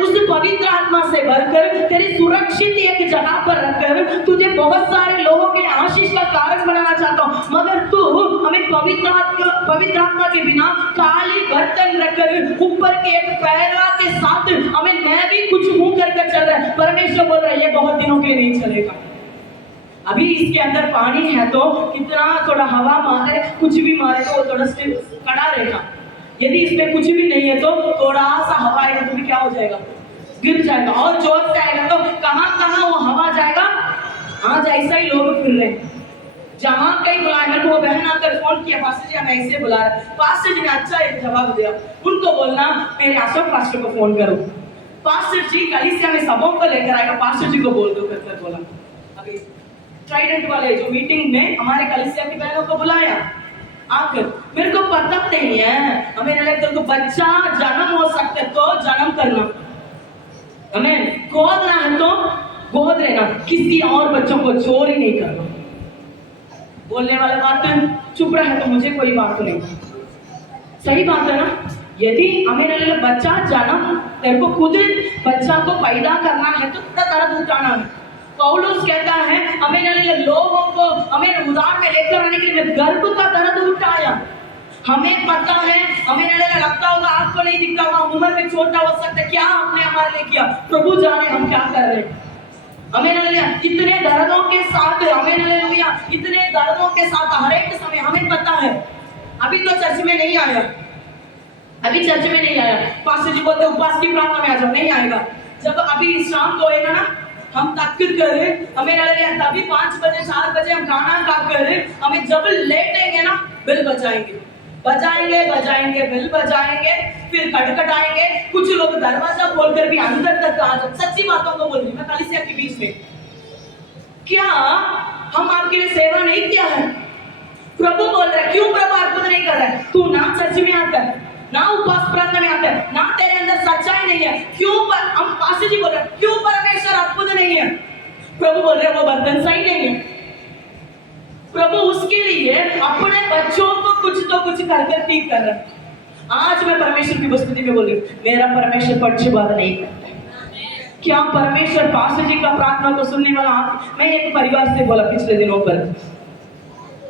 उस पवित्र आत्मा से भरकर तेरी सुरक्षित एक जगह पर रखकर तुझे बहुत सारे लोगों के आशीष का कारण बनाना चाहता हूँ। मगर तू हमें पवित्र आत्मा के बिना खाली बर्तन रखकर ऊपर के एक पैरा के साथ मैं भी कुछ मुंह करके चल रहा है। परमेश्वर बोल रहा है, ये बहुत दिनों के लिए नहीं चलेगा। अभी इसके अंदर पानी है तो कितना थोड़ा हवा मारे, कुछ भी मारे तो वो थोड़ा खड़ा रहेगा। यदि इसमें कुछ भी नहीं है तो थोड़ा सा हवा आएगा तो भी क्या हो जाएगा, गिर जाएगा। और जोर से आएगा तो कहाँ वो हवा जाएगा। आज ऐसा ही लोग फिर रहे हैं, जहाँ कहीं बुलाए। मेरे को वो बहन आकर फोन किया, पास्टर जी हमें ऐसे बुला रहे। पास्टर जी ने अच्छा एक जवाब दिया, उनको बोलना मेरे अशोक पास्टर को फोन करो, पास्टर जी कलीसिया में सबों को लेकर आएगा, पास्टर जी को बोल दो करके बोला। अभी ट्राइडेंट वाले जो मीटिंग में हमारे कलीसिया की बहनों को बुलाया आकर, मेरे को पता नहीं है, तेरे को बच्चा जन्म हो सकता है तो जन्म करना, हमें गोदना है तो गोद लेना, किसी और बच्चों को चोरी नहीं करना। बोलने वाला बात चुप रहा है तो मुझे कोई बात तो नहीं। सही बात है ना? यदि हमें बच्चा जन्म, तेरे को खुद बच्चा को पैदा करना है तो थोड़ा दर्द उठाना है। पौलुस कहता है हमें लोगों को उदार में लेकर आने के लिए गर्भ का दर्द उठाया। हमें पता है, हमें लगता होगा आपको नहीं दिखता होगा, उम्र में छोटा हो सकता है, क्या आपने हमारे लिए किया, प्रभु जाने हम क्या कर रहे हैं। इतने दर्दों के साथ इतने दर्दों के साथ हर एक समय हमें पता है। अभी तो चर्च में नहीं आया, पास्टर जी बोलते उपवास की प्रार्थना में आ जाओ, नहीं आएगा। जब अभी शाम को होएगा ना, हम तक करें तभी 5 बजे 4 बजे हम खाना खा कर हमें जब लेटेंगे ना, बिल बजाएंगे, बिल बजाएंगे, फिर खटखटाएंगे। कुछ लोग दरवाजा खोलकर भी अंदर तक आ जाते। सच्ची बातों को बोल रही मैं कलीसिया के बीच में। क्या हम आपके लिए सेवा नहीं किया है? प्रभु बोल रहा है, क्यों प्रभु अद्भुत नहीं कर रहा है? तू ना चर्च में आता है, ना उपवास प्रार्थना में आता है, ना तेरे अंदर सच्चाई नहीं है, क्यों? हम पास्टर जी बोल रहे हैं, क्यों परमेश्वर अद्भुत नहीं है? प्रभु बोल रहे हैं, वो बर्तन सही नहीं है। प्रभु उसके लिए अपने बच्चों को कुछ तो कुछ करके ठीक कर रहा है। आज मैं परमेश्वर की उपस्थिति में बोल रही हूँ, मेरा परमेश्वर पक्षपात नहीं करता है। क्या परमेश्वर पास्टर जी का प्रार्थना को सुनने वाला? मैं एक परिवार से बोला पिछले दिनों पर,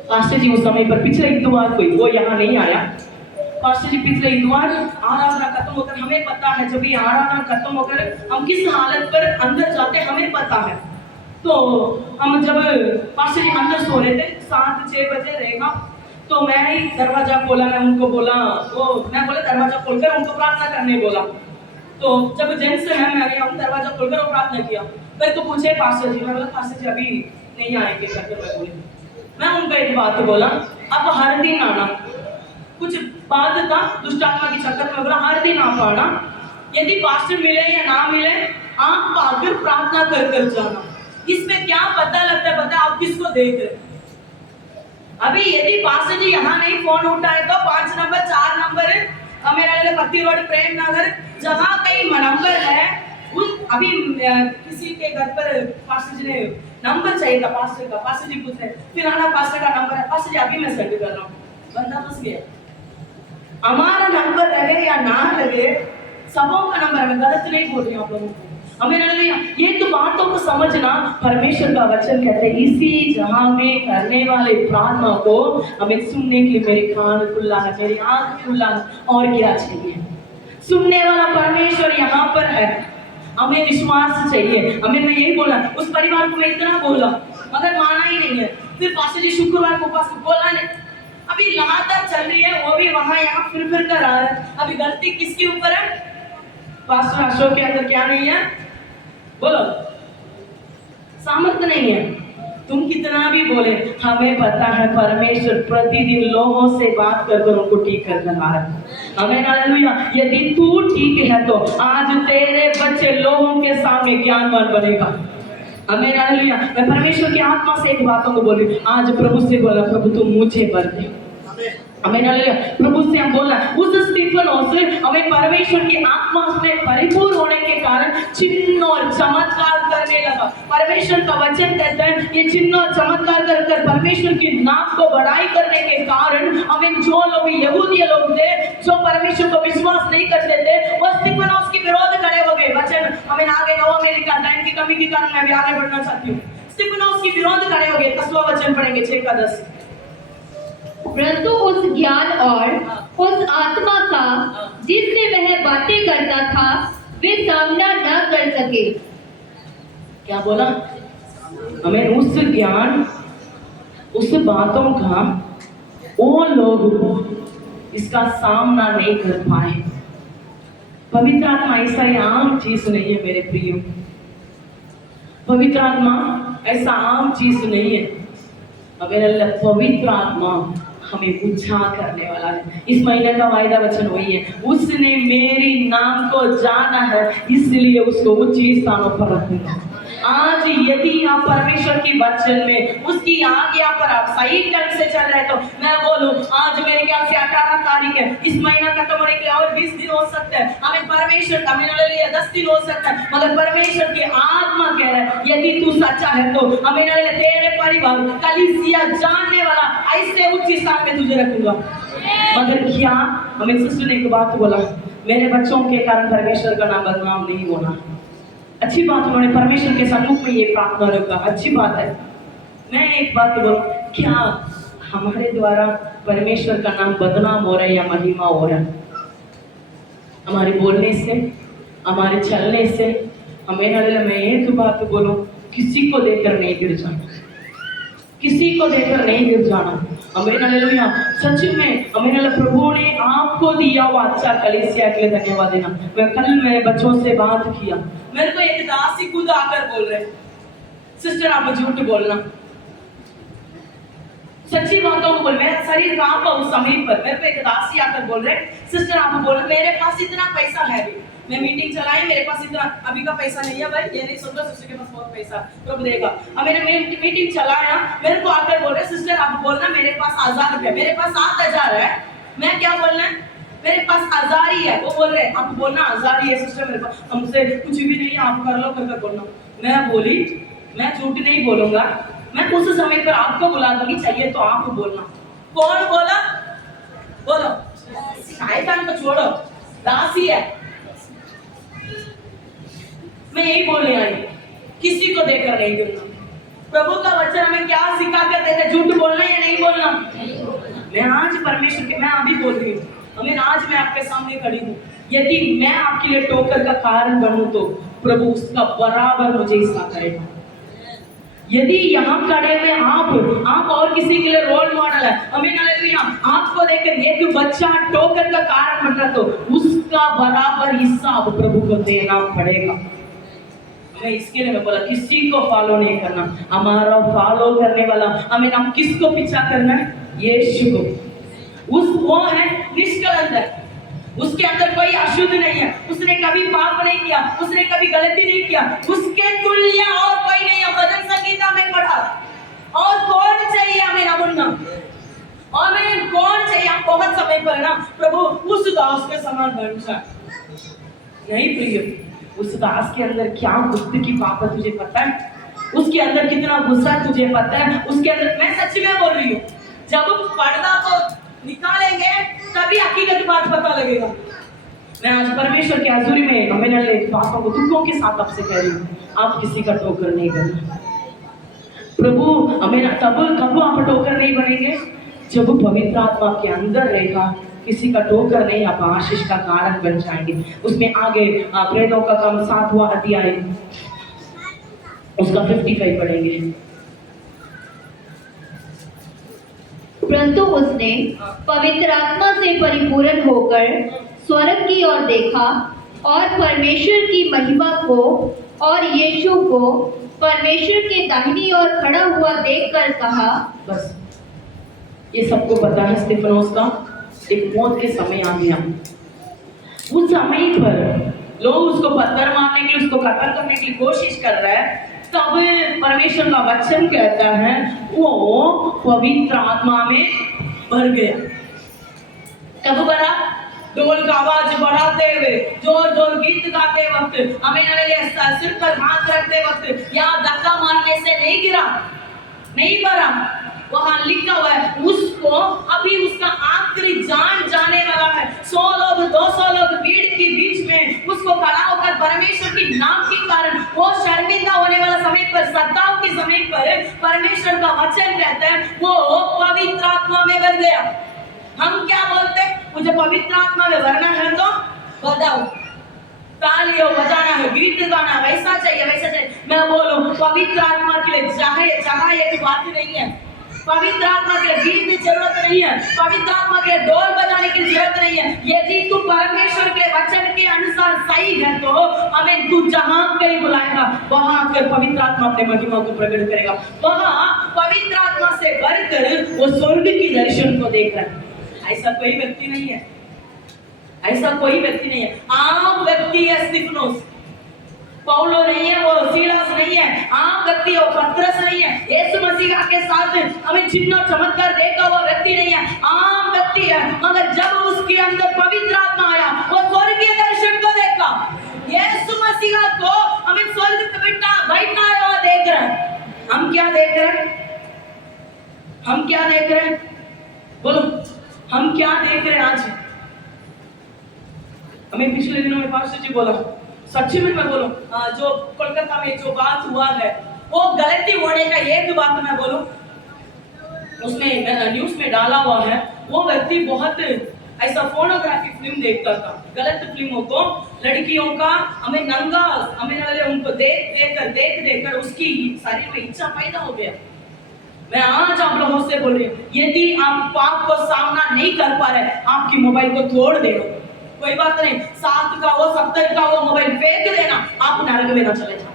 पास्टर जी उस समय पर पिछले इतवार को, वो यहाँ नहीं आया। पास्टर जी पिछले इतवार आराधना खत्म होकर, हमें पता है जब ये आराधना खत्म होकर हम किस हालत पर अंदर जाते हमें पता है। तो हम जब पास्टर जी अंदर सो रहे थे, 7-6 बजे रहेगा, तो मैं ही दरवाजा खोला। मैं उनको बोला, मैं बोला दरवाजा खोलकर उनको प्रार्थना करने बोला। तो जब जेंट्स है मैं हम दरवाजा खोलकर प्रार्थना किया। मेरे को पूछे पास्टर जी, मैं बोला पास्टर जी अभी नहीं आएंगे करके मैं बोली। मैं उनको एक बात बोला, अब हर दिन आना, कुछ बात था दुष्टात्मा के चक्कर में बोला हर दिन आप आना, यदि पास्टर मिले या ना मिले आप आकर प्रार्थना कर कर जाना। इसमें क्या पता लगता है, पता आप किसको देख रहे। अभी यदि पास्टर जी यहाँ नहीं फोन उठाए तो 5 नंबर 4 नंबर मेरा पत्ती रोड प्रेम नगर जहाँ कहीं नंबर है अभी किसी के घर पर पास्टर जी ने नंबर चाहिए था पास्टर का, पास्टर जी पूछे फिर आना पास्टर का नंबर है, पास्टर जी अभी मैं सेंड कर रहा हूँ, बंदा फंस गया। हमारा नंबर लगे या ना लगे सबों का नंबर, मैं गलत नहीं बोल रही हूँ आप लोगों को, हमें ये तो बातों को समझना। परमेश्वर का वचन कहते हैं इसी जहां में करने वाले प्रार्थना को हमें सुनने के लिए मेरे कान खुला है, मेरी आंख खुला है, और क्या चाहिए। सुनने वाला परमेश्वर यहाँ पर है, हमें विश्वास चाहिए। हमें मैं यही बोला, उस परिवार को मैं इतना बोला मगर माना ही नहीं है। फिर पास्टर जी शुक्रवार को पास बोला नहीं, अभी लगातार चल रही है, वो भी वहां यहाँ फिर कर आ रहा है। अभी गलती किसके ऊपर है? पास्टर अशोक के अंदर क्या नहीं है? बोलो, सामर्थ्य नहीं है। तुम कितना भी बोले, हमें पता है परमेश्वर प्रतिदिन लोगों से बात कर कर उनको ठीक कर रहा है। हमें हालेलुया, यदि तू ठीक है तो आज तेरे बच्चे लोगों के सामने ज्ञानवान बनेगा। हमें हालेलुया, मैं परमेश्वर की आत्मा से एक बातों को बोली, आज प्रभु से बोला प्रभु तुम मुझे भर दे। हमें हालेलुया, प्रभु से हम बोला उस स्टीफनों से हमें परमेश्वर की आत्मा में परिपूर्ण होने के कारण चिन्ह और चमत्कार करने लगा। परमेश्वर का वचन कहता है ये चिन्ह और चमत्कार कर कर परमेश्वर की नाम को बढ़ाई करने के कारण हमें जो लोग यहूदी लोग थे जो परमेश्वर को विश्वास नहीं करते थे वो स्टीफनों के विरोध खड़े हो गए। वचन हमें आगे नौ अमेरिका टाइम की कमी के कारण मैं भी आगे बढ़ना चाहती हूँ। स्टीफनों के विरोध खड़े हो गए। 10वां वचन पढ़ेंगे 6 का 10। परंतु उस ज्ञान और उस आत्मा का जिससे वह बातें करता था वे सामना न कर सके। क्या बोला? हमें उस ज्ञान उस बातों का वो लोग इसका सामना नहीं कर पाए। पवित्र आत्मा ऐसा आम चीज नहीं है मेरे प्रियो, पवित्र आत्मा ऐसा आम चीज नहीं है। हमें पवित्र आत्मा हमें उद्धार करने वाला है। इस महीने का वायदा वचन वही है, उसने मेरी नाम को जाना है इसलिए उसको उच्च स्थानों पर रखूंगा। आज यदि आप परमेश्वर की वचन में उसकी आज्ञा पर आप सही ढंग से चल रहे तो मैं बोलूं आज मेरे ख्याल से 18 तारीख है, इस महीना खत्म होने के लिए और 20 दिन हो सकते हैं। हमें परमेश्वर का मेरे लिए 10 दिन हो सकता है, मगर परमेश्वर की आत्मा कह रहा है यदि तू सच्चा है तो हमें तेरे परिवार कलीसिया जानने वाला ऐसे उच्च स्थान में तुझे रखूंगा। मगर क्या हमें सिस्टर ने एक बात बोला, मेरे बच्चों के कारण परमेश्वर का नाम बदनाम नहीं होना। अच्छी बात, उन्होंने परमेश्वर के सम्मुख में ये प्रार्थना रखा, अच्छी बात है। मैं एक बात बोलूं, क्या हमारे द्वारा परमेश्वर का नाम बदनाम हो रहा है या महिमा हो रहा है? हमारे बोलने से, हमारे चलने से हमें मैं एक बात बोलूं, किसी को देखकर नहीं गिर जाना, किसी को देखकर नहीं गिर जाना। हमें हालेलुया, सच में हमें प्रभु ने आपको दिया हुआ अच्छा कलीसिया के लिए धन्यवाद देना। मैं कल मेरे बच्चों से बात किया, मेरे को एक दासी खुद आकर बोल रहे सिस्टर आप झूठ बोलना, सच्ची बातों को बोल। मेरा शरीर कांपा उस समय पर, मेरे को एक दासी आकर बोल रहे सिस्टर आप बोल मेरे पास इतना पैसा है भी, मैं मीटिंग चलाई मेरे पास इतना अभी का पैसा नहीं है भाई, ये नहीं सोचो सिस्टर के पास बहुत पैसा प्रभु देगा। अब मैंने मीटिंग चलाया, मेरे को आकर बोल रहे सिस्टर आप बोलना मेरे पास 1000 रुपया, मेरे पास 7000 है। मैं क्या बोलना है, मेरे पास 1000 ही है। वो बोल रहे आप बोलना 1000 ही है सिस्टर मेरे पास, हमसे कुछ भी नहीं है, आप कर लो कर बोलना। मैं बोली मैं झूठ नहीं बोलूंगा, मैं उस समय पर आपको बुला दूंगी, चाहिए तो आप बोलना। कौन बोला? बोलो, शैतान को छोड़ो, दासी है। मैं यही बोलने आई, किसी को देखकर नहीं गिरना। प्रभु का वचन हमें क्या सिखा कर देता है, झूठ बोलना या नहीं बोलना? मैं आज परमेश्वर के, मैं अभी बोल रही हूँ, हमें आज मैं आपके सामने खड़ी हूँ, यदि मैं आपके लिए ठोकर का कारण बनूं तो प्रभु उसका बराबर मुझे हिस्सा करेगा। यदि यहाँ खड़े हुए आप और किसी के लिए रोल मॉडल है, हमें आपको देखकर एक बच्चा ठोकर का कारण बन रहा तो उसका बराबर हिस्सा अब प्रभु को देना पड़ेगा। मैं इसके लिए मैं बोला किसी को फॉलो नहीं करना, हमारा फॉलो करने वाला हमें हम किसको पीछा करना है? यीशु को। वो है निष्कलंक, उसके अंदर कोई अशुद्ध नहीं है, उसने कभी पाप नहीं किया, उसने कभी गलती नहीं किया, उसके तुल्य और कोई नहीं है। भजन संगीता में पढ़ा और कौन चाहिए हमें नमुना, और मैं कौन चाहिए? हम बहुत समय पर ना प्रभु उस दास के समान बन जाए, नहीं प्रिय, उस दास के अंदर क्या गुस्से की पाप है तुझे पता है? उसके अंदर कितना गुस्सा तुझे पता है? उसके अंदर, मैं सच में बोल रही हूँ, जब पर्दा को निकालेंगे तभी हकीकत बात पता लगेगा। मैं आज परमेश्वर की हजूरी में हमें पापों को दुखों के साथ आपसे कह रही हूँ, आप किसी का ठोकर नहीं करना। प्रभु हमें तब कब आप ठोकर नहीं बनेंगे? जब पवित्र आत्मा के अंदर रहेगा, किसी का ठोकर नहीं, आप आशीष का कारण बन जाएंगे। उसमें आगे प्रेतों का काम 7वां अध्याय उसका 55 पढ़ेंगे। परंतु उसने पवित्र आत्मा से परिपूर्ण होकर स्वर्ग की ओर देखा और परमेश्वर की महिमा को और यीशु को परमेश्वर के दाहिनी ओर खड़ा हुआ देखकर कहा। बस ये सबको पता है, स्तिफनोस का एक मौत के समय आ गया। उस समय पर लोग उसको पत्थर मारने के लिए, उसको कत्ल करने की कोशिश कर रहे हैं, तब परमेश्वर का वचन कहता है वो पवित्र आत्मा में भर गया। कब भरा? ढोल का आवाज बढ़ाते हुए, जोर जोर गीत गाते वक्त, हमें सिर पर हाथ रखते वक्त, या धक्का मारने से नहीं गिरा, नहीं भरा। वहां लिखा हुआ है उसको अभी उसका आखिरी जान जाने वाला है। 100 लोग 200 लोग भीड़ के बीच में उसको खड़ा होकर परमेश्वर की नाम के कारण वो शर्मिंदा होने वाला समय पर, सताव के समय पर परमेश्वर का वचन कहता है वो पवित्र आत्मा में भर गया। हम क्या बोलते हैं? मुझे पवित्र आत्मा में भरना है तो बताओ, तालियों बजाना है, गीत गाना, वैसा चाहिए वैसा चाहिए। मैं बोलूं पवित्र आत्मा के लिए जगह एक बात नहीं है, पवित्र आत्मा के गीत की जरूरत नहीं है, पवित्र आत्मा के ढोल बजाने की जरूरत नहीं है। यदि तू परमेश्वर के वचन के अनुसार सही है तो हमें तू जहां कहीं बुलाएगा वहां आकर पवित्र आत्मा अपने महिमा को प्रकट करेगा। वहां पवित्र आत्मा से भरकर वो स्वर्ग की दर्शन को देख रहा है। ऐसा कोई व्यक्ति नहीं है, ऐसा कोई व्यक्ति नहीं है। आम व्यक्ति है स्तिफनोस, पौलो नहीं है, वो सीलास नहीं है, आम व्यक्ति है, वो पतरस नहीं है, यीशु मसीह के साथ हमें चिन्ह चमत्कार देखा हुआ व्यक्ति नहीं है, आम व्यक्ति है। मगर जब उसके अंदर पवित्र आत्मा आया, वो स्वर्गीय दर्शन को देखा। यीशु मसीह को हमें स्वर्ग पे बैठा हुआ देख रहे हैं। हम क्या देख रहे हैं? हम क्या देख रहे हैं? बोलो, हम क्या देख रहे हैं? आज हमें पिछले दिनों में पास्टर जी बोला, सच्ची में मैं बोलूं, जो कोलकाता में जो बात हुआ है वो गलती होने का एक बात मैं बोलूं, उसमें न्यूज में डाला हुआ है। वो व्यक्ति बहुत ऐसा फोनोग्राफी फिल्म देखता था, गलत फिल्मों को, लड़कियों का हमें नंगा हमें उनको देख कर उसकी शरीर में इच्छा पैदा हो गया। मैं आज आप लोगों से बोल रही हूँ, यदि आप पाप को सामना नहीं कर पा रहे, आपकी मोबाइल को तोड़ देना, कोई बात नहीं, 7 का वो 70 का वो मोबाइल फेंक देना, आप नरक में ना चले जाओ।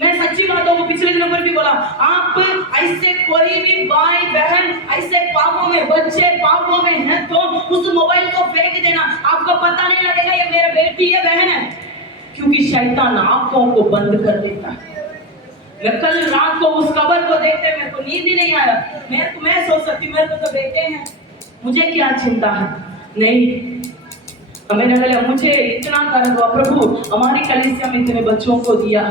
मैं सच्ची बातों को पिछले दिनों पर भी बोला, आप ऐसे कोई भी भाई बहन ऐसे पापों में, बच्चे पापों में हैं तो उस मोबाइल को फेंक देना, आपको पता नहीं लगेगा ये मेरा बेटी है, बहन है, क्योंकि शैतान आंखों को बंद कर देता है। मैं कल रात को उस खबर को देखते मेरे को नींद ही नहीं आया। मैं सोच सकती मेरे को तो बेटे हैं, मुझे क्या चिंता है? नहीं, हमें लगा मुझे इतना कर दो प्रभु, हमारी कलीसिया में इतने बच्चों को दिया,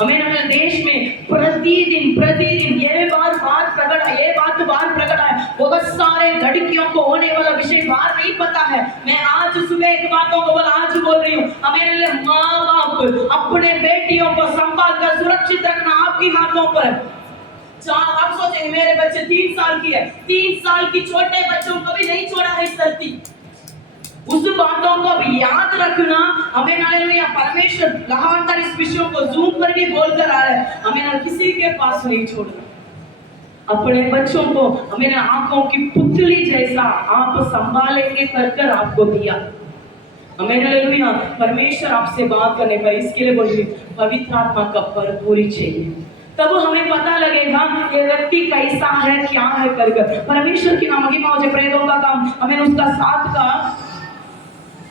हमें लगा देश में प्रतिदिन ये बात प्रकट है, बहुत सारे लड़कियों को होने वाला विषय बाहर नहीं पता है। मैं आज सुबह एक बातों को आज बोल रही हूँ, हमें माँ बाप अपने बेटियों को संभाल कर सुरक्षित रखना आपके हाथों पर। आप सोचेंगे मेरे बच्चे 3 साल की है, 3 साल की छोटे बच्चों को भी नहीं छोड़ा है इस धरती। उस बातों को भी याद रखना, हमें ना परमेश्वर लगातार इस विषयों को जूम पर भी बोलकर आ रहा है, हमें ना किसी के पास नहीं छोड़ना। अपने बच्चों को हमें ना आंखों की पुतली जैसा आप संभालेंगे कर आपको दिया। आमीन हालेलुया। परमेश्वर आपसे बात करने पर इसके लिए बोल रही पवित्र आत्मा का भरपूरी चाहिए, तब हमें पता लगेगा ये व्यक्ति कैसा है क्या है कर परमेश्वर की नाम महिमा हो जाए। प्रेरितों का काम हमें उसका 7 का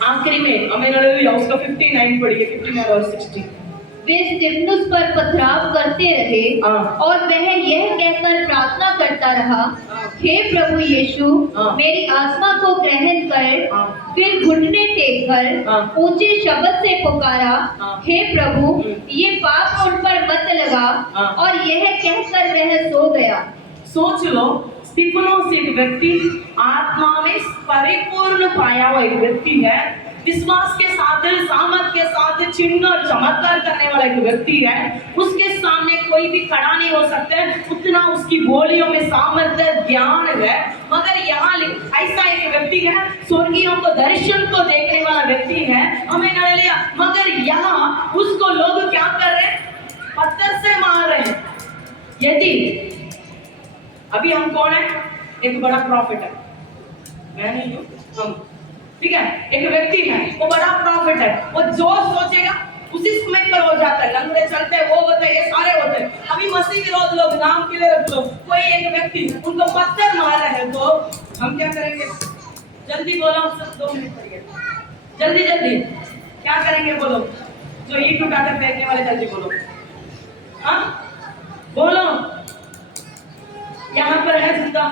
आखिरी में आमीन हालेलुया उसका 59 पढ़िए, 59 और 60। वे स्तिफनुस पर पथराव करते रहे और वह यह कहकर प्रार्थना करता रहा, हे प्रभु यीशु, मेरी आत्मा को ग्रहण कर। फिर घुटने टेक कर ऊंचे शब्द से पुकारा, हे प्रभु, ये पाप उन पर मत लगा। और यह कहकर वह सो गया। सोच लो, स्तिफनुस एक व्यक्ति आत्मा में परिपूर्ण पाया हुआ एक व्यक्ति है, विश्वास के साथ सामर्थ के साथ चिन्ह और चमत्कार करने वाला एक व्यक्ति है। उसके सामने कोई भी खड़ा नहीं हो सकता है, उतना उसकी बोलियों में सामर्थ्य ज्ञान है। मगर यहाँ ऐसा एक व्यक्ति है, स्वर्गीयों को दर्शन को देखने वाला व्यक्ति है, हमें न लिया। मगर यहाँ उसको लोग क्या कर रहे हैं? पत्थर से मार रहे हैं। यदि अभी हम कौन है? एक बड़ा प्रॉफिट है, मैं नहीं हूँ, हम, ठीक है, एक व्यक्ति है, वो बड़ा प्रॉफिट है, वो जो सोचेगा उसी समय पर हो जाता है। लंगड़े चलते हैं, वो होते हैं, ये सारे होते हैं। अभी मसीह विरोध लोग नाम के लिए रख लो, कोई एक व्यक्ति उनको पत्थर मार रहा है, तो हम क्या करेंगे? जल्दी बोलो, सब 2 मिनट करिए, जल्दी जल्दी क्या करेंगे बोलो? जो ईंट उठाकर फेंकने वाले, जल्दी बोलो, हाँ बोलो। यहाँ पर है जिंदा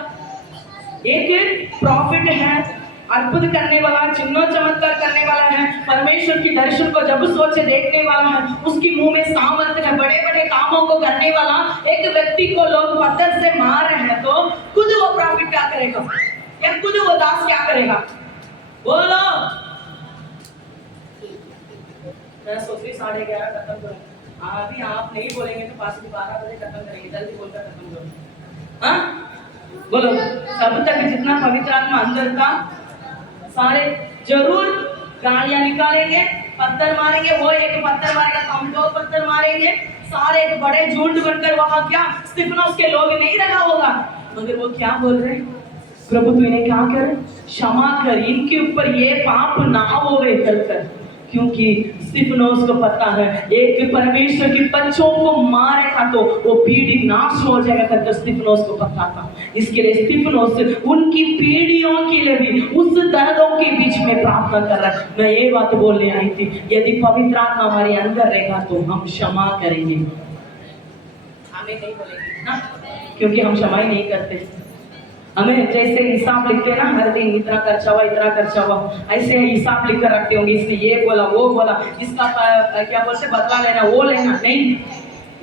एक प्रॉफिट है, अद्भुत करने वाला, चिन्ह चमत्कार करने वाला है, परमेश्वर की दर्शन को जब सोचे देखने वाला है, उसकी मुंह में सामर्थ्य है, बड़े बड़े कामों को करने वाला एक व्यक्ति को लोग पत्थर से मार रहे हैं, तो खुद वो प्रॉफिट क्या करेगा या खुद वो दास क्या करेगा? बोलो। मैं सोच रही 11:30 खत्म करो। अभी आप नहीं बोलेंगे तो 12 बजे खत्म करेंगे, जल्दी बोलकर खत्म करो। हाँ बोलो। तब तक जितना पवित्र आत्मा अंदर था सारे जरूर गालियां निकालेंगे, पत्थर मारेंगे, वो एक पत्थर मारेगा तो हम 2 पत्थर मारेंगे, सारे एक बड़े झुंड बनकर वहां क्या स्तिफनुस के लोग नहीं रखा होगा। मगर वो क्या बोल रहे? प्रभु तू इन्हें क्या कर, क्षमा कर, इनके ऊपर ये पाप ना होवे कर, क्योंकि स्तिफनुस को पता है एक परमेश्वर की बच्चों को मारेगा तो वो पीढ़ी नाश हो जाएगा करके स्तिफनुस को पता था। इसके लिए स्तिफनुस उनकी पीढ़ियों के लिए भी उस दर्दों के बीच में प्रार्थना कर रहा है। मैं ये बात बोलने आई थी, यदि पवित्र आत्मा हमारे अंदर रहेगा तो हम क्षमा करेंगे, हमें नहीं बोलेंगे ना, क्योंकि हम क्षमा ही नहीं करते। हमें जैसे हिसाब लिखते ना, हर दिन इतना खर्चा हुआ, ऐसे हिसाब लिख कर रखते होंगे, इसने ये बोला वो बोला, इसका क्या बोलते बदला लेना वो लेना नहीं।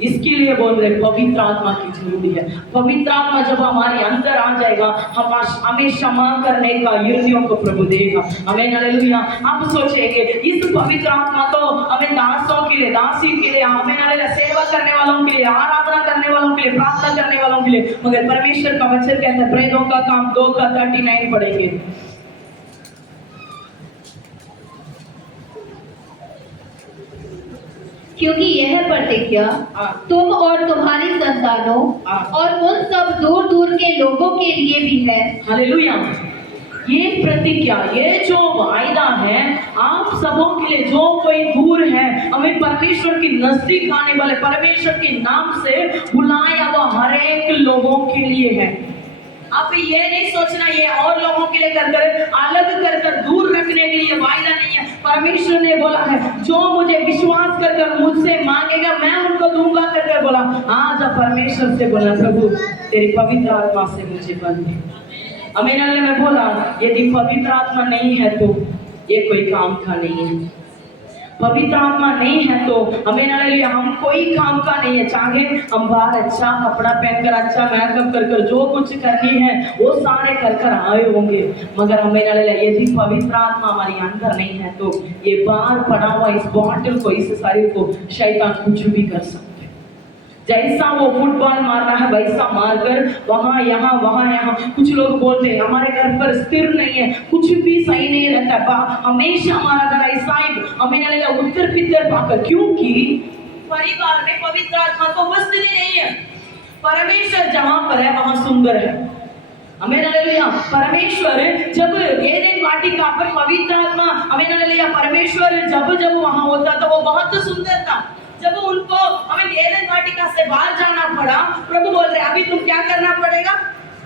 इसके लिए बोल रहे पवित्र आत्मा की जरूरी है। पवित्र आत्मा जब हमारे अंदर आ जाएगा, हमें क्षमा करने का हृदयों को प्रभु देगा। हमें हालेलुया। आप सोचेंगे इस पवित्र आत्मा तो हमें दासों के लिए, दासी के लिए, हमें हालेलुया सेवा करने वालों के लिए, आराधना करने वालों के लिए, प्रार्थना करने वालों के लिए, मगर परमेश्वर का वचन कहता है प्रेरितों का काम 2 का 39 पढ़ेंगे। क्योंकि यह प्रतिज्ञा तुम और तुम्हारी संतानों और उन सब दूर दूर के लोगों के लिए भी है। हालेलुया। ये प्रतिज्ञा, ये जो वायदा है आप सबों के लिए, जो कोई दूर है, हमें परमेश्वर की नजदीक आने वाले, परमेश्वर के नाम से बुलाया हुआ हर एक लोगों के लिए है। आप ये नहीं सोचना ये और लोगों के लिए कर अलग कर दूर रखने के लिए वायदा नहीं है। परमेश्वर ने बोला है जो मुझे विश्वास कर मुझसे मांगेगा मैं उनको दूंगा कर बोला। आज परमेश्वर से बोला प्रभु तेरी पवित्र आत्मा से मुझे बन दे। आमीन। मैं बोला यदि पवित्र आत्मा नहीं है तो ये कोई काम का नहीं है। पवित्र आत्मा नहीं है तो हमें हम कोई काम का नहीं है। चाहे हम बाहर अच्छा कपड़ा पहनकर, अच्छा मेकअप कर जो कुछ करनी है वो सारे कर आए होंगे, मगर हमें यदि पवित्र आत्मा हमारे अंदर नहीं है तो ये बाहर पड़ा हुआ इस बॉटल को, इस शरीर को शैतान कुछ भी कर सकता है। जैसा वो फुटबॉल मार रहा है वैसा मारकर वहां यहाँ कुछ लोग बोलते हैं हमारे घर पर स्थिर नहीं है, कुछ भी सही नहीं रहता, हमेशा हमारा घर ऐसा ही हमें उत्तर पितर पाकर, क्योंकि परिवार में पवित्र आत्मा को उपस्थिति नहीं है। परमेश्वर जहां पर है वहां सुंदर है, आमीन हालेलुया। परमेश्वर जब एदेन वाटिका पर पवित्र आत्मा आमीन हालेलुया परमेश्वर जब वहां होता था वो बहुत सुंदर था। जब उनको हमें एदेन वाटिका से बाहर जाना पड़ा, प्रभु बोल रहे अभी तुम क्या करना पड़ेगा,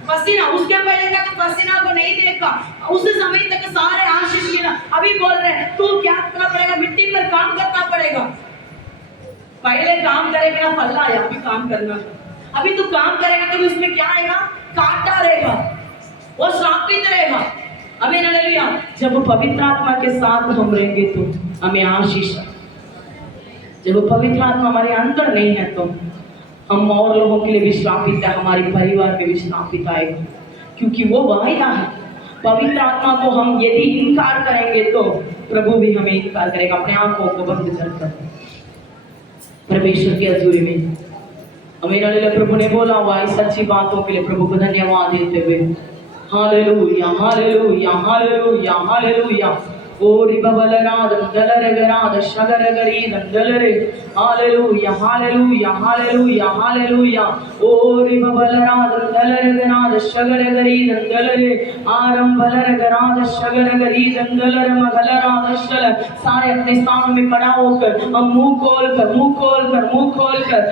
पसीना, उसके पहले तक पसीना को नहीं देखा, उस समय तक सारे आशीष मिला, अभी बोल रहे हैं तू क्या करना पड़ेगा, मिट्टी पर काम करना पड़ेगा। पहले काम करेगा फल आया, अभी काम करना, अभी तू काम करेगा तो उसमें क्या आएगा, कांटा रहेगा, वो श्रापित रहेगा। आमीन हालेलुया। जब पवित्र आत्मा के साथ हम रहेंगे तो हमें आशीष, जब पवित्र आत्मा हमारे अंदर नहीं है तो हम और लोगों के लिए भी श्रापित है, हमारे परिवार पे भी श्रापित आएगा, क्योंकि वो वायदा है। पवित्र आत्मा को हम यदि इनकार करेंगे तो प्रभु भी हमें इनकार करेगा। अपने आंखों को बंद कर परमेश्वर की हजूरी में आमीन हालेलुया। प्रभु ने बोला हुआ इस अच्छी बातों के लिए प्रभु को धन्यवाद देते हुए हालेलुया हालेलुया हालेलुया हालेलुया। ओरी बबलनाद दलरगनाद शगरगरी दलरे हालेलुया हालेलुया हालेलुया हालेलुया। ओरी बबलनाद दलरगनाद शगरगरी दलरे आरंभलरगनाद शगरगरी दलर मगलराद शल। सारे अपने स्थान में खड़ा होकर हम मुंह खोल कर